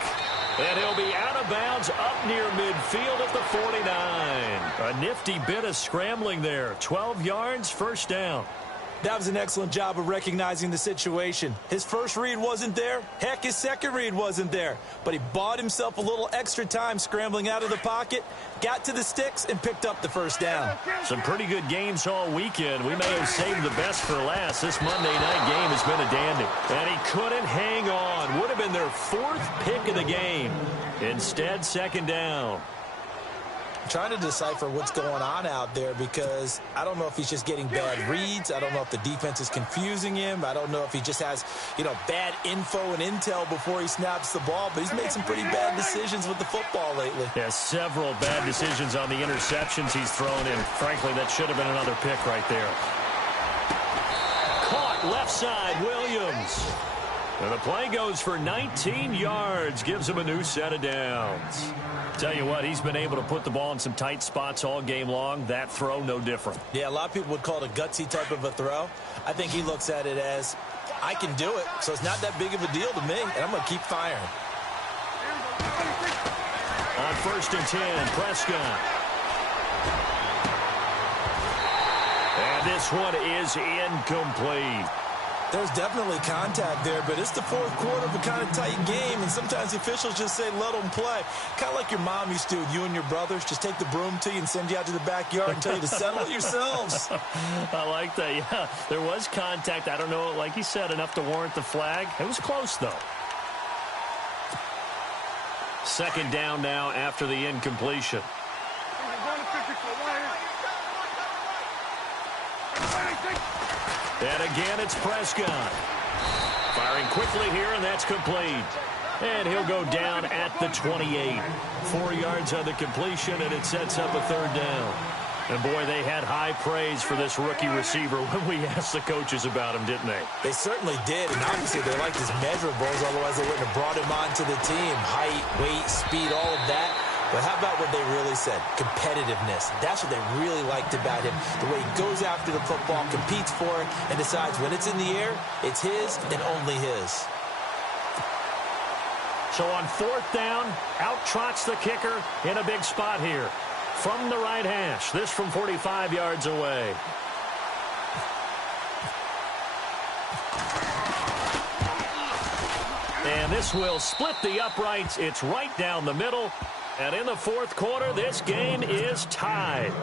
And he'll be out of bounds up near midfield at the 49. A nifty bit of scrambling there. 12 yards, 1st down. That was an excellent job of recognizing the situation. His first read wasn't there. Heck, his second read wasn't there. But he bought himself a little extra time scrambling out of the pocket, got to the sticks, and picked up the 1st down. Some pretty good games all weekend. We may have saved the best for last. This Monday night game has been a dandy. And he couldn't hang on. Would have been their 4th pick of the game. Instead, 2nd down. Trying to decipher what's going on out there because I don't know if he's just getting bad reads. I don't know if the defense is confusing him. I don't know if he just has, bad info and intel before he snaps the ball. But he's made some pretty bad decisions with the football lately. Yeah, several bad decisions on the interceptions he's thrown in. Frankly, that should have been another pick right there. Caught left side, Williams. And the play goes for 19 yards, gives him a new set of downs. Tell you what, he's been able to put the ball in some tight spots all game long. That throw, no different. Yeah, a lot of people would call it a gutsy type of a throw. I think he looks at it as, I can do it, so it's not that big of a deal to me, and I'm going to keep firing. On 1st and 10, Prescott. And this one is incomplete. There's definitely contact there, but it's the 4th quarter of a kind of tight game, and sometimes the officials just say, let them play. Kind of like your mom used to with you and your brothers. Just take the broom to you and send you out to the backyard and tell you to settle it yourselves. I like that, yeah. There was contact. I don't know, like you said, enough to warrant the flag. It was close, though. 2nd down now after the incompletion. And again, it's Prescott. Firing quickly here, and that's complete. And he'll go down at the 28. 4 yards on the completion, and it sets up a third down. And, boy, they had high praise for this rookie receiver when we asked the coaches about him, didn't they? They certainly did, and obviously they liked his measurables, otherwise they wouldn't have brought him onto the team. Height, weight, speed, all of that. But how about what they really said? Competitiveness. That's what they really liked about him. The way he goes after the football, competes for it, and decides when it's in the air, it's his and only his. So on fourth down, out trots the kicker in a big spot here. From the right hash, this from 45 yards away. And this will split the uprights. It's right down the middle. And in the fourth quarter, this game is tied.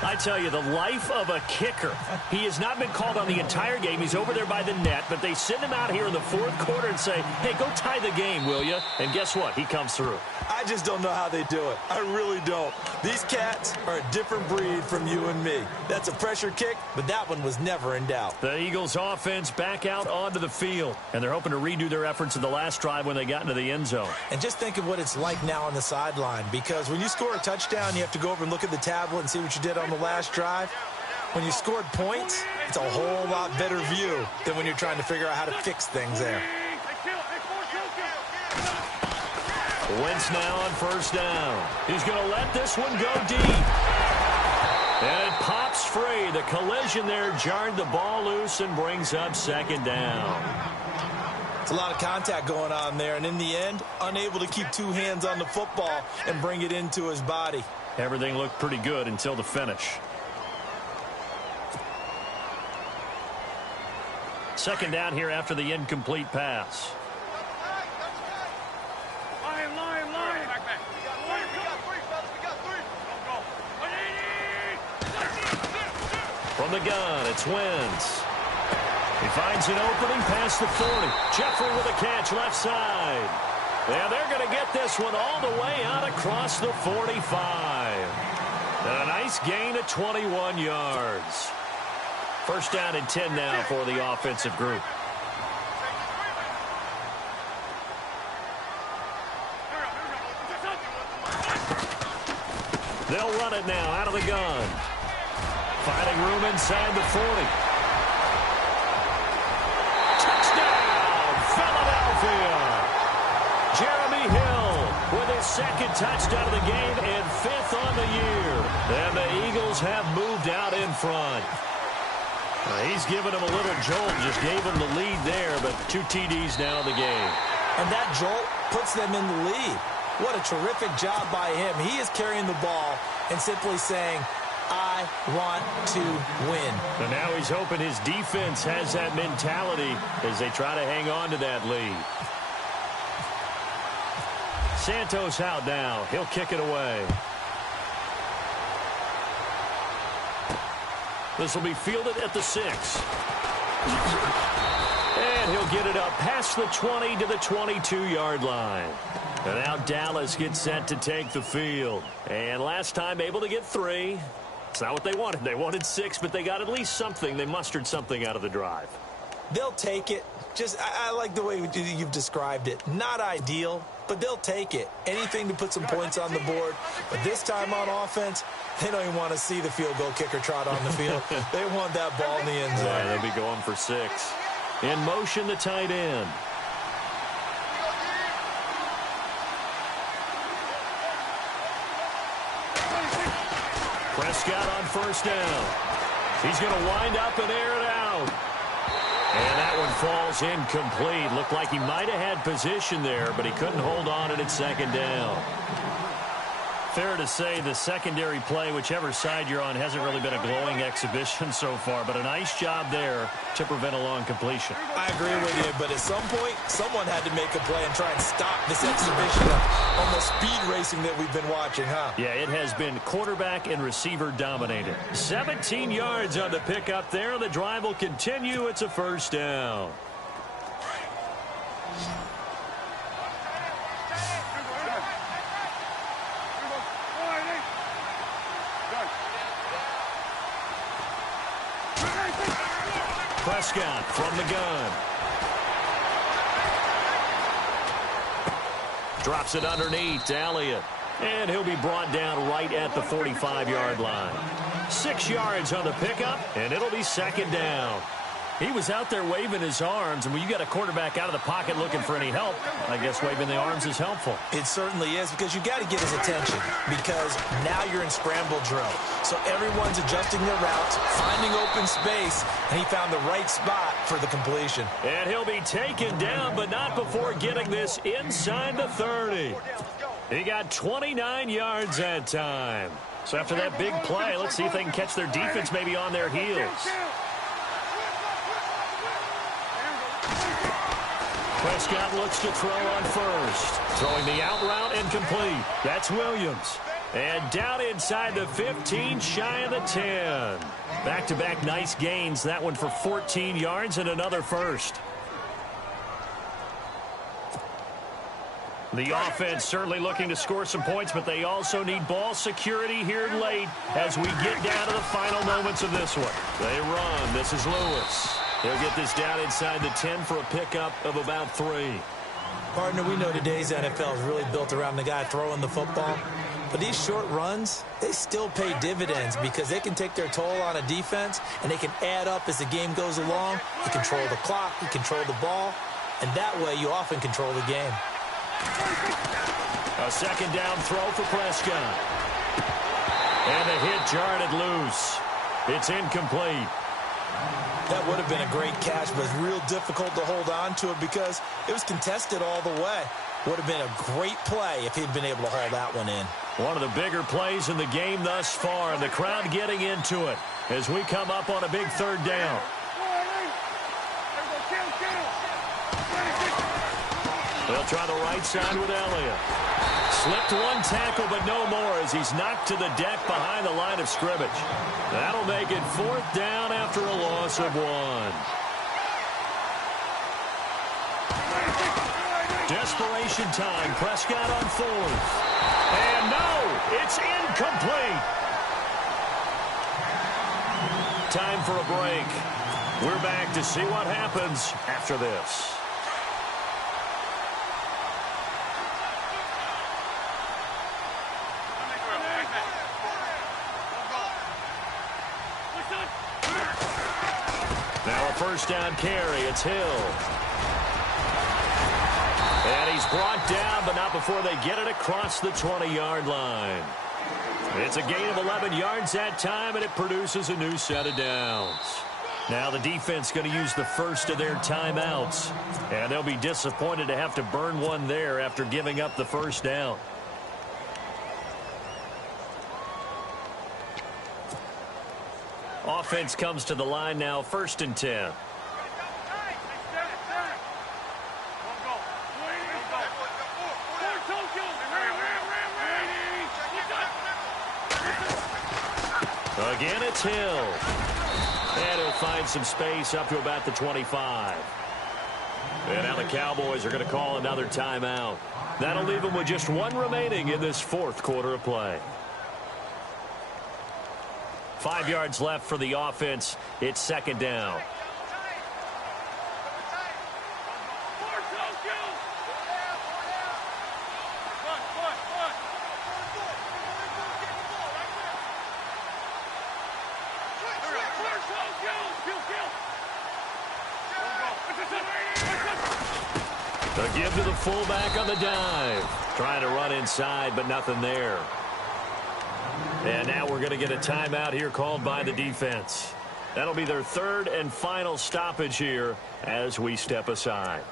I tell you, the life of a kicker. He has not been called on the entire game. He's over there by the net, but they send him out here in the fourth quarter and say, hey, go tie the game, will you? And guess what? He comes through. I just don't know how they do it. I really don't. These cats are a different breed from you and me. That's a pressure kick, but that one was never in doubt. The Eagles offense back out onto the field, and they're hoping to redo their efforts in the last drive when they got into the end zone. And just think of what it's like now on the sideline, because when you score a touchdown, you have to go over and look at the tablet and see what you did on the last drive. When you scored points, it's a whole lot better view than when you're trying to figure out how to fix things there. Wentz now on first down. He's going to let this one go deep. And it pops free. The collision there jarred the ball loose and brings up second down. It's a lot of contact going on there, and in the end, unable to keep two hands on the football and bring it into his body. Everything looked pretty good until the finish. Second down here after the incomplete pass. From the gun, it's Wentz. He finds an opening past the 40. Jeffrey with a catch left side. And they're going to get this one all the way out across the 45. And a nice gain of 21 yards. First down and 10 now for the offensive group. They'll run it now out of the gun. Finding room inside the 40. Touchdown, Philadelphia. Jeremy Hill with his second touchdown of the game and fifth on the year. And the Eagles have moved out in front. He's given him a little jolt, just gave him the lead there, but 2 TDs now in the game. And that jolt puts them in the lead. What a terrific job by him. He is carrying the ball and simply saying, I want to win. And now he's hoping his defense has that mentality as they try to hang on to that lead. Santos out now. He'll kick it away. This will be fielded at the 6. And he'll get it up past the 20 to the 22-yard line. And now Dallas gets set to take the field. And last time able to get 3. It's not what they wanted. They wanted 6, but they got at least something. They mustered something out of the drive. They'll take it. I like the way you've described it. Not ideal, but they'll take it. Anything to put some points on the board. But this time on offense, they don't even want to see the field goal kicker trot on the field. They want that ball in the end zone. Yeah, they'll be going for 6. In motion, the tight end. Prescott on first down. He's going to wind up and air it out. And that one falls incomplete. Looked like he might have had position there, but he couldn't hold on it at second down. Fair to say the secondary play, whichever side you're on, hasn't really been a glowing exhibition so far, but a nice job there to prevent a long completion. I agree with you, but at some point, someone had to make a play and try and stop this exhibition of almost speed racing that we've been watching, huh? Yeah, it has been quarterback and receiver dominated. 17 yards on the pickup there. The drive will continue. It's a first down. Prescott from the gun. Drops it underneath to Elliott. And he'll be brought down right at the 45-yard line. 6 yards on the pickup, and it'll be second down. He was out there waving his arms, and when you got a quarterback out of the pocket looking for any help, I guess waving the arms is helpful. It certainly is, because you got to get his attention, because now you're in scramble drill. So everyone's adjusting their routes, finding open space, and he found the right spot for the completion. And he'll be taken down, but not before getting this inside the 30. He got 29 yards that time. So after that big play, let's see if they can catch their defense maybe on their heels. Prescott looks to throw on first. Throwing the out route incomplete. That's Williams. And down inside the 15, shy of the 10. Back-to-back nice gains. That one for 14 yards and another first. The offense certainly looking to score some points, but they also need ball security here late as we get down to the final moments of this one. They run. This is Lewis. They'll get this down inside the 10 for a pickup of about 3. Partner, we know today's NFL is really built around the guy throwing the football. But these short runs, they still pay dividends because they can take their toll on a defense, and they can add up as the game goes along. You control the clock, you control the ball, and that way you often control the game. A second down throw for Prescott. And a hit jarred it loose. It's incomplete. That would have been a great catch, but it's real difficult to hold on to it because it was contested all the way. Would have been a great play if he'd been able to haul that one in. One of the bigger plays in the game thus far, and the crowd getting into it as we come up on a big third down. They'll try the right side with Elliott. Slipped one tackle, but no more as he's knocked to the deck behind the line of scrimmage. That'll make it fourth down after a loss of 1. Desperation time. Prescott on fourth. And no, it's incomplete. Time for a break. We're back to see what happens after this. Now a first down carry. It's Hill. And he's brought down, but not before they get it across the 20-yard line. It's a gain of 11 yards that time, and it produces a new set of downs. Now the defense going to use the first of their timeouts. And they'll be disappointed to have to burn one there after giving up the first down. Offense comes to the line now, 1st and 10. Again, it's Hill. And he'll find some space up to about the 25. And now the Cowboys are going to call another timeout. That'll leave them with just one remaining in this fourth quarter of play. 5 yards left for the offense. It's second down. A give to the fullback on the dive. Trying to run inside, but nothing there. And now we're going to get a timeout here called by the defense. That'll be their third and final stoppage here as we step aside.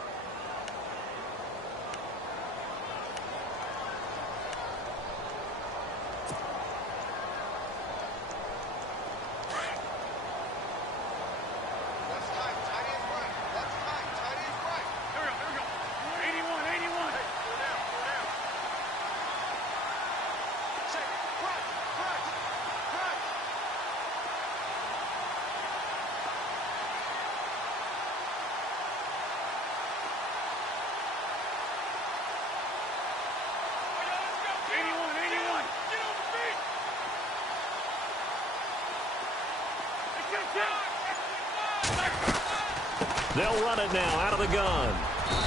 They'll run it now out of the gun.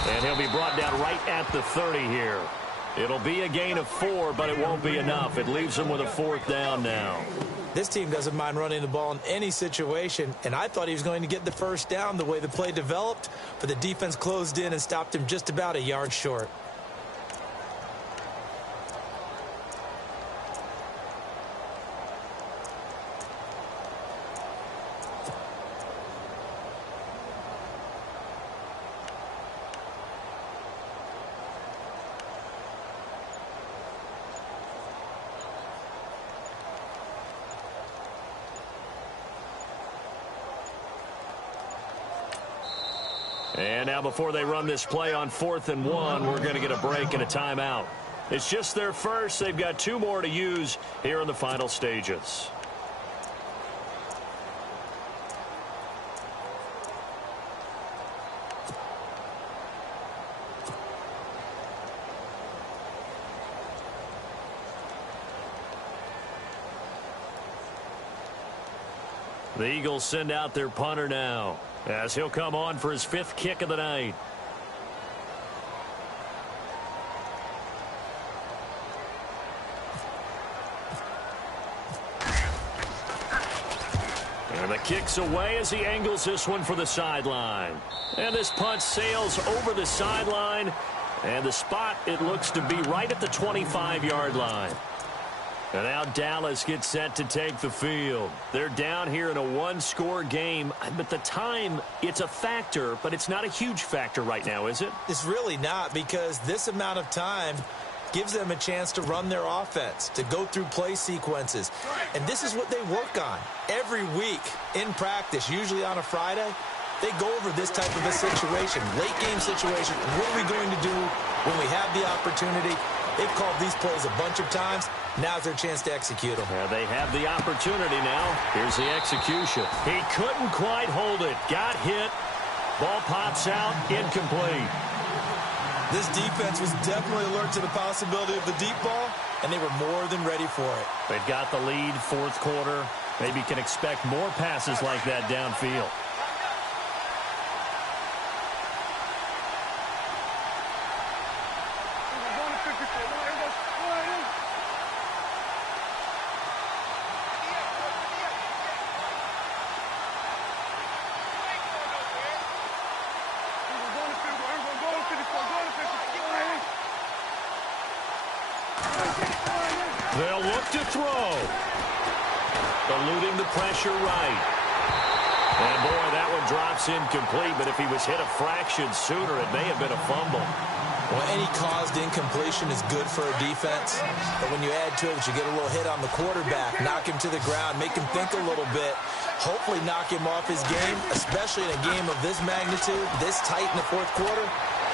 And he'll be brought down right at the 30 here. It'll be a gain of 4, but it won't be enough. It leaves them with a 4th down now. This team doesn't mind running the ball in any situation, and I thought he was going to get the first down the way the play developed, but the defense closed in and stopped him just about a yard short. And now before they run this play on 4th and 1, we're going to get a break and a timeout. It's just their first. They've got 2 more to use here in the final stages. The Eagles send out their punter now, as he'll come on for his 5th kick of the night. And the kick's away as he angles this one for the sideline. And this punt sails over the sideline. And the spot, it looks to be right at the 25-yard line. And now Dallas gets set to take the field. They're down here in a 1-score game. But the time, it's a factor, but it's not a huge factor right now, is it? It's really not, because this amount of time gives them a chance to run their offense, to go through play sequences. And this is what they work on every week in practice, usually on a Friday. They go over this type of a situation, late game situation. What are we going to do when we have the opportunity? They've called these plays a bunch of times. Now's their chance to execute them. Yeah, they have the opportunity now. Here's the execution. He couldn't quite hold it. Got hit. Ball pops out. Incomplete. This defense was definitely alert to the possibility of the deep ball, and they were more than ready for it. They've got the lead, 4th quarter. Maybe can expect more passes like that downfield. They'll look to throw. Eluding the pressure right. And boy, that one drops incomplete, but if he was hit a fraction sooner, it may have been a fumble. Well, any caused incompletion is good for a defense, but when you add to it, you get a little hit on the quarterback, knock him to the ground, make him think a little bit, hopefully knock him off his game, especially in a game of this magnitude, this tight in the 4th quarter.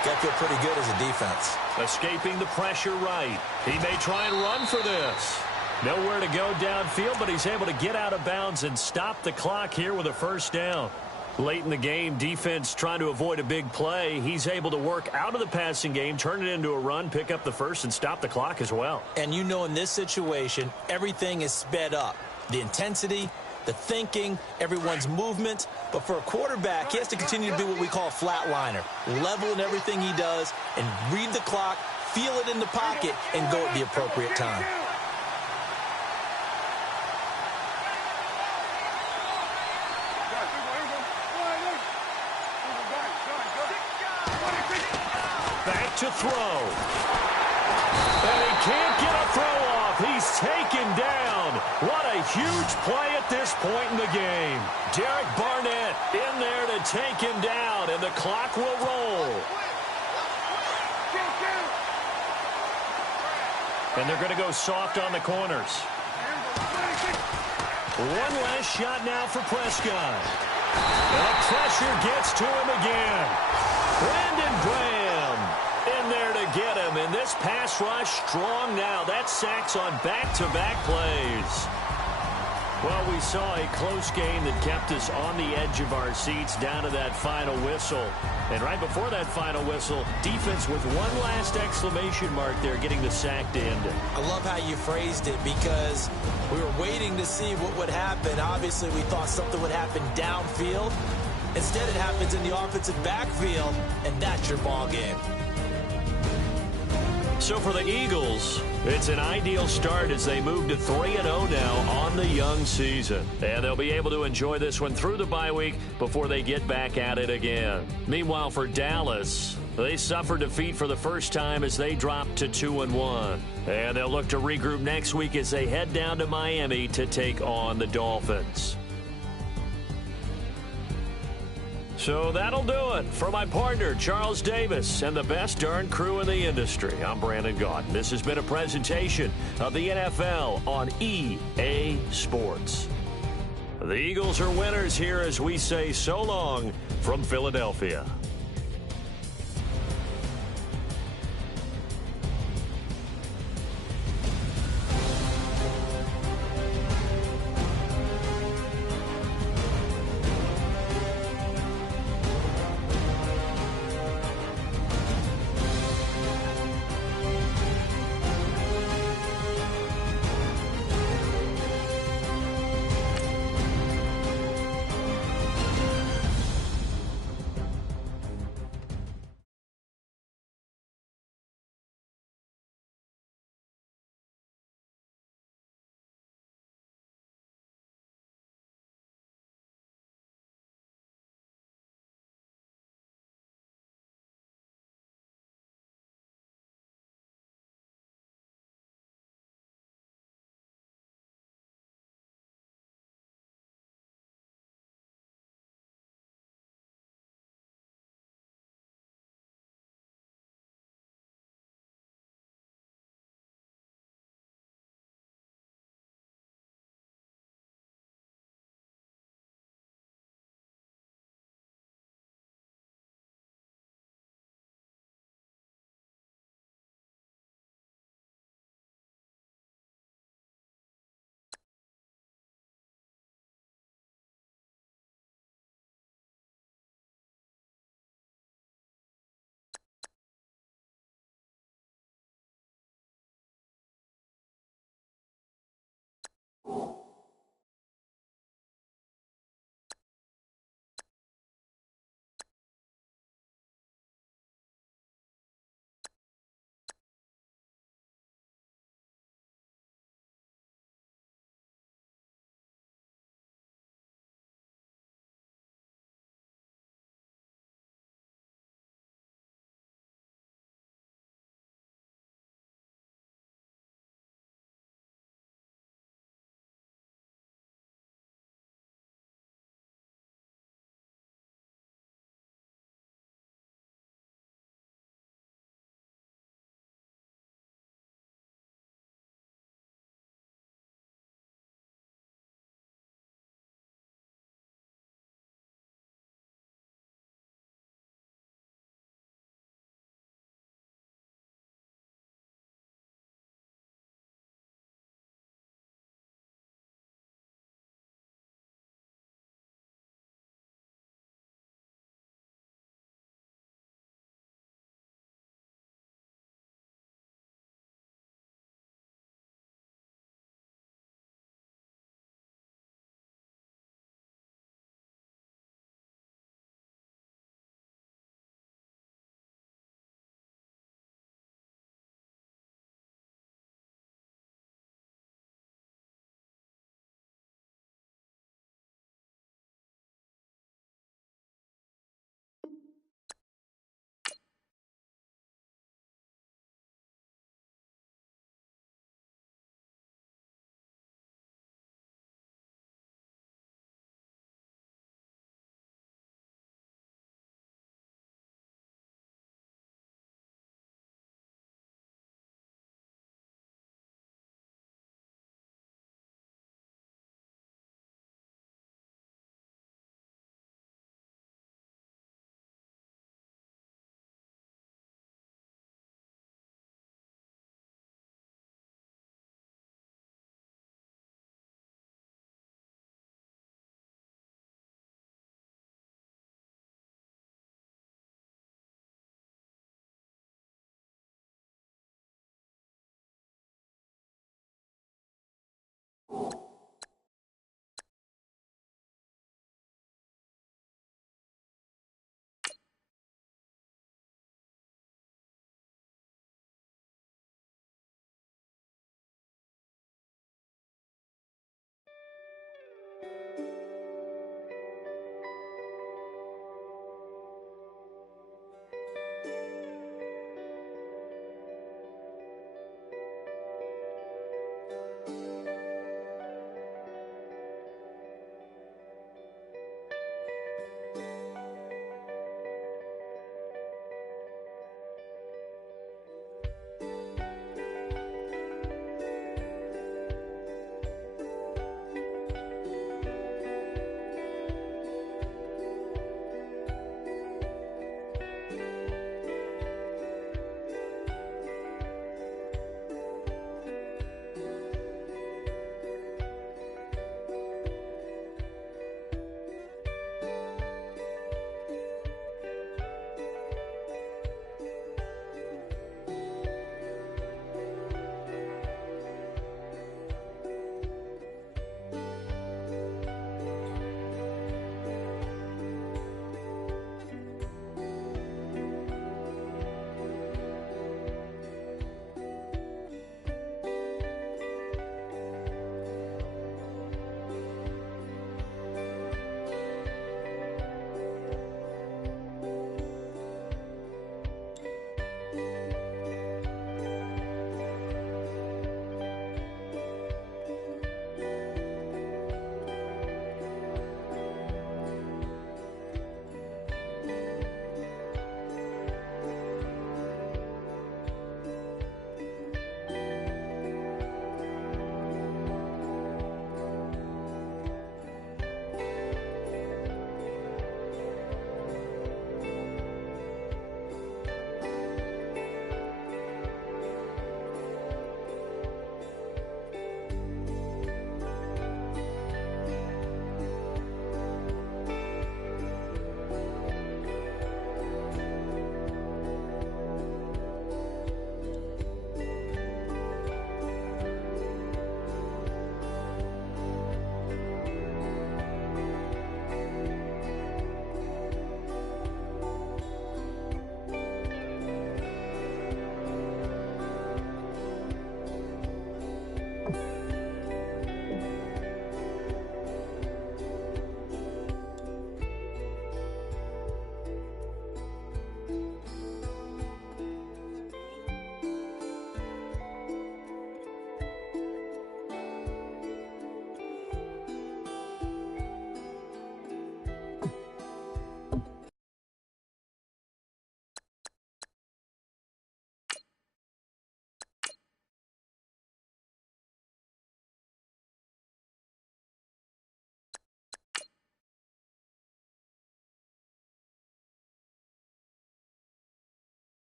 Got to feel pretty good as a defense. Escaping the pressure right. He may try and run for this. Nowhere to go downfield, but he's able to get out of bounds and stop the clock here with a 1st down. Late in the game, defense trying to avoid a big play. He's able to work out of the passing game, turn it into a run, pick up the 1st, and stop the clock as well. And you know in this situation, everything is sped up. The intensity, the thinking, everyone's movement. But for a quarterback, he has to continue to be what we call a flatliner. Level in everything he does and read the clock, feel it in the pocket, and go at the appropriate time. Back to throw. And he can't get a throw off. He's taken down. What a huge play at this point in the game. Derek Barnett in there to take him down, and the clock will roll. And they're going to go soft on the corners. One last shot now for Prescott. And the pressure gets to him again. Brandon Graham in there to get him. And this pass rush strong now. That's sacks on back-to-back plays. Well, we saw a close game that kept us on the edge of our seats down to that final whistle. And right before that final whistle, defense with one last exclamation mark there, getting the sack to end it. I love how you phrased it, because we were waiting to see what would happen. Obviously, we thought something would happen downfield. Instead, it happens in the offensive backfield, and that's your ball game. So for the Eagles, it's an ideal start as they move to 3-0 now on the young season. And they'll be able to enjoy this one through the bye week before they get back at it again. Meanwhile, for Dallas, they suffered defeat for the first time as they dropped to 2-1. And they'll look to regroup next week as they head down to Miami to take on the Dolphins. So that'll do it. For my partner, Charles Davis, and the best darn crew in the industry, I'm Brandon Gaudin. This has been a presentation of the NFL on EA Sports. The Eagles are winners here as we say so long from Philadelphia.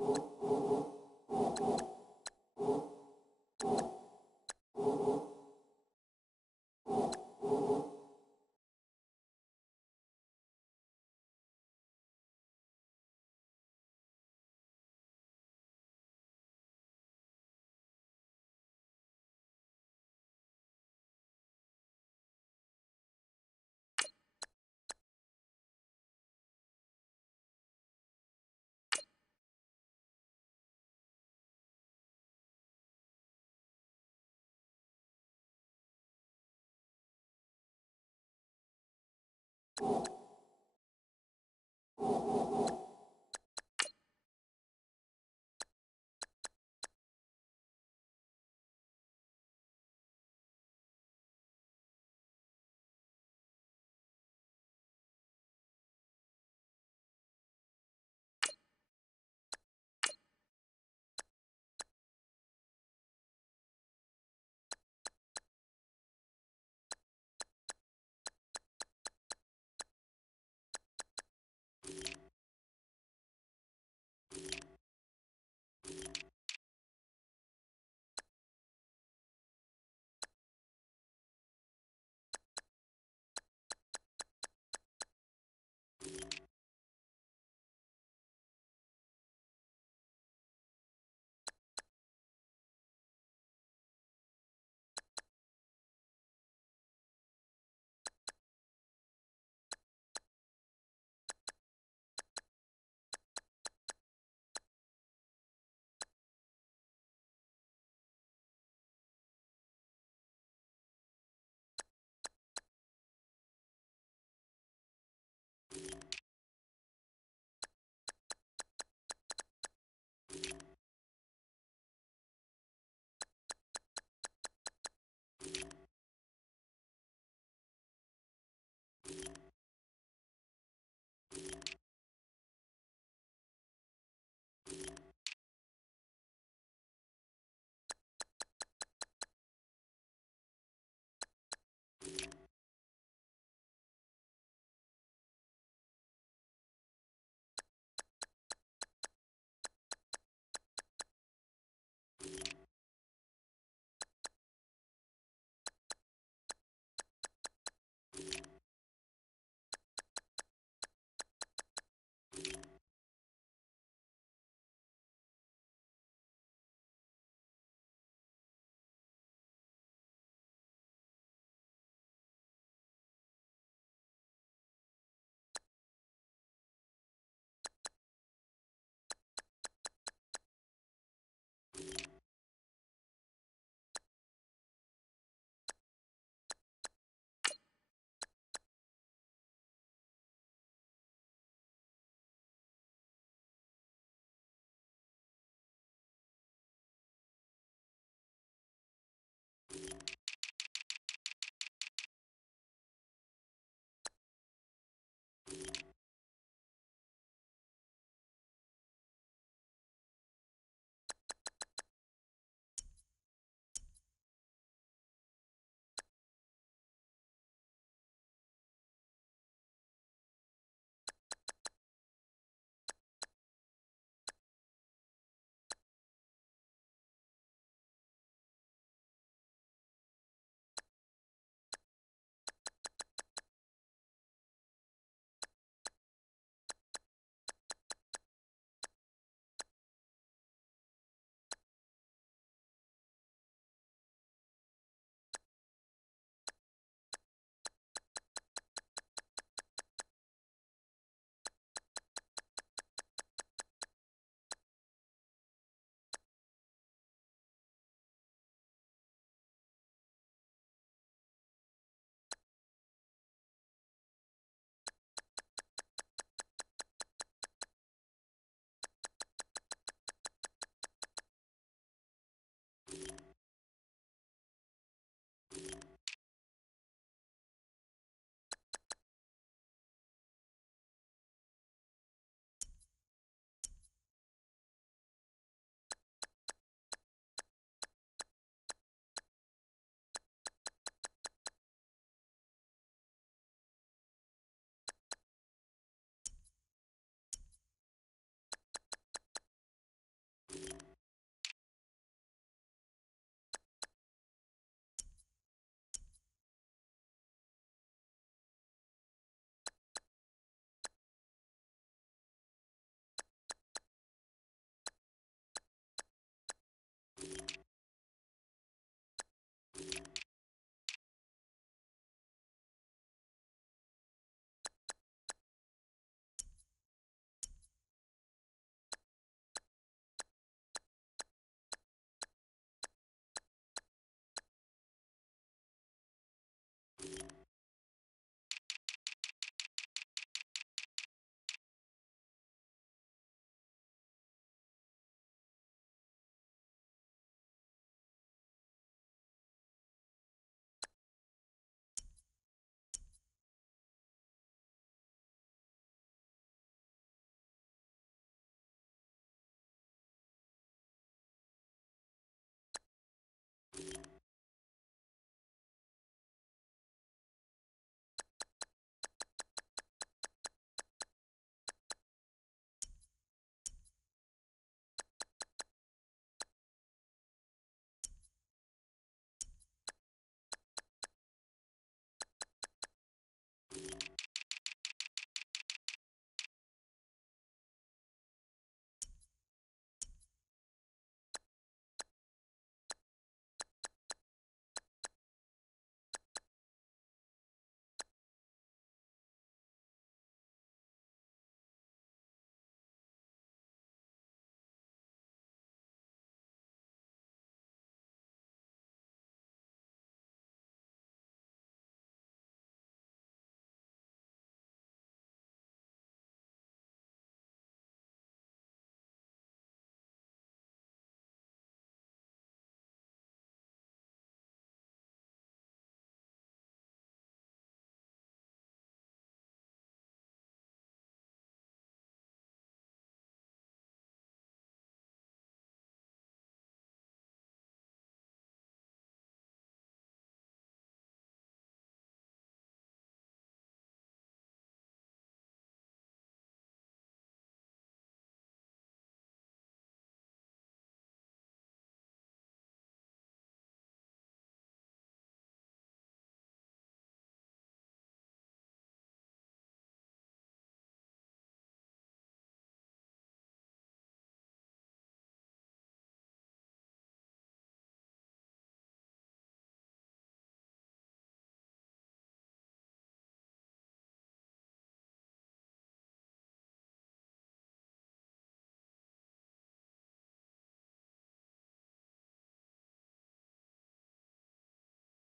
You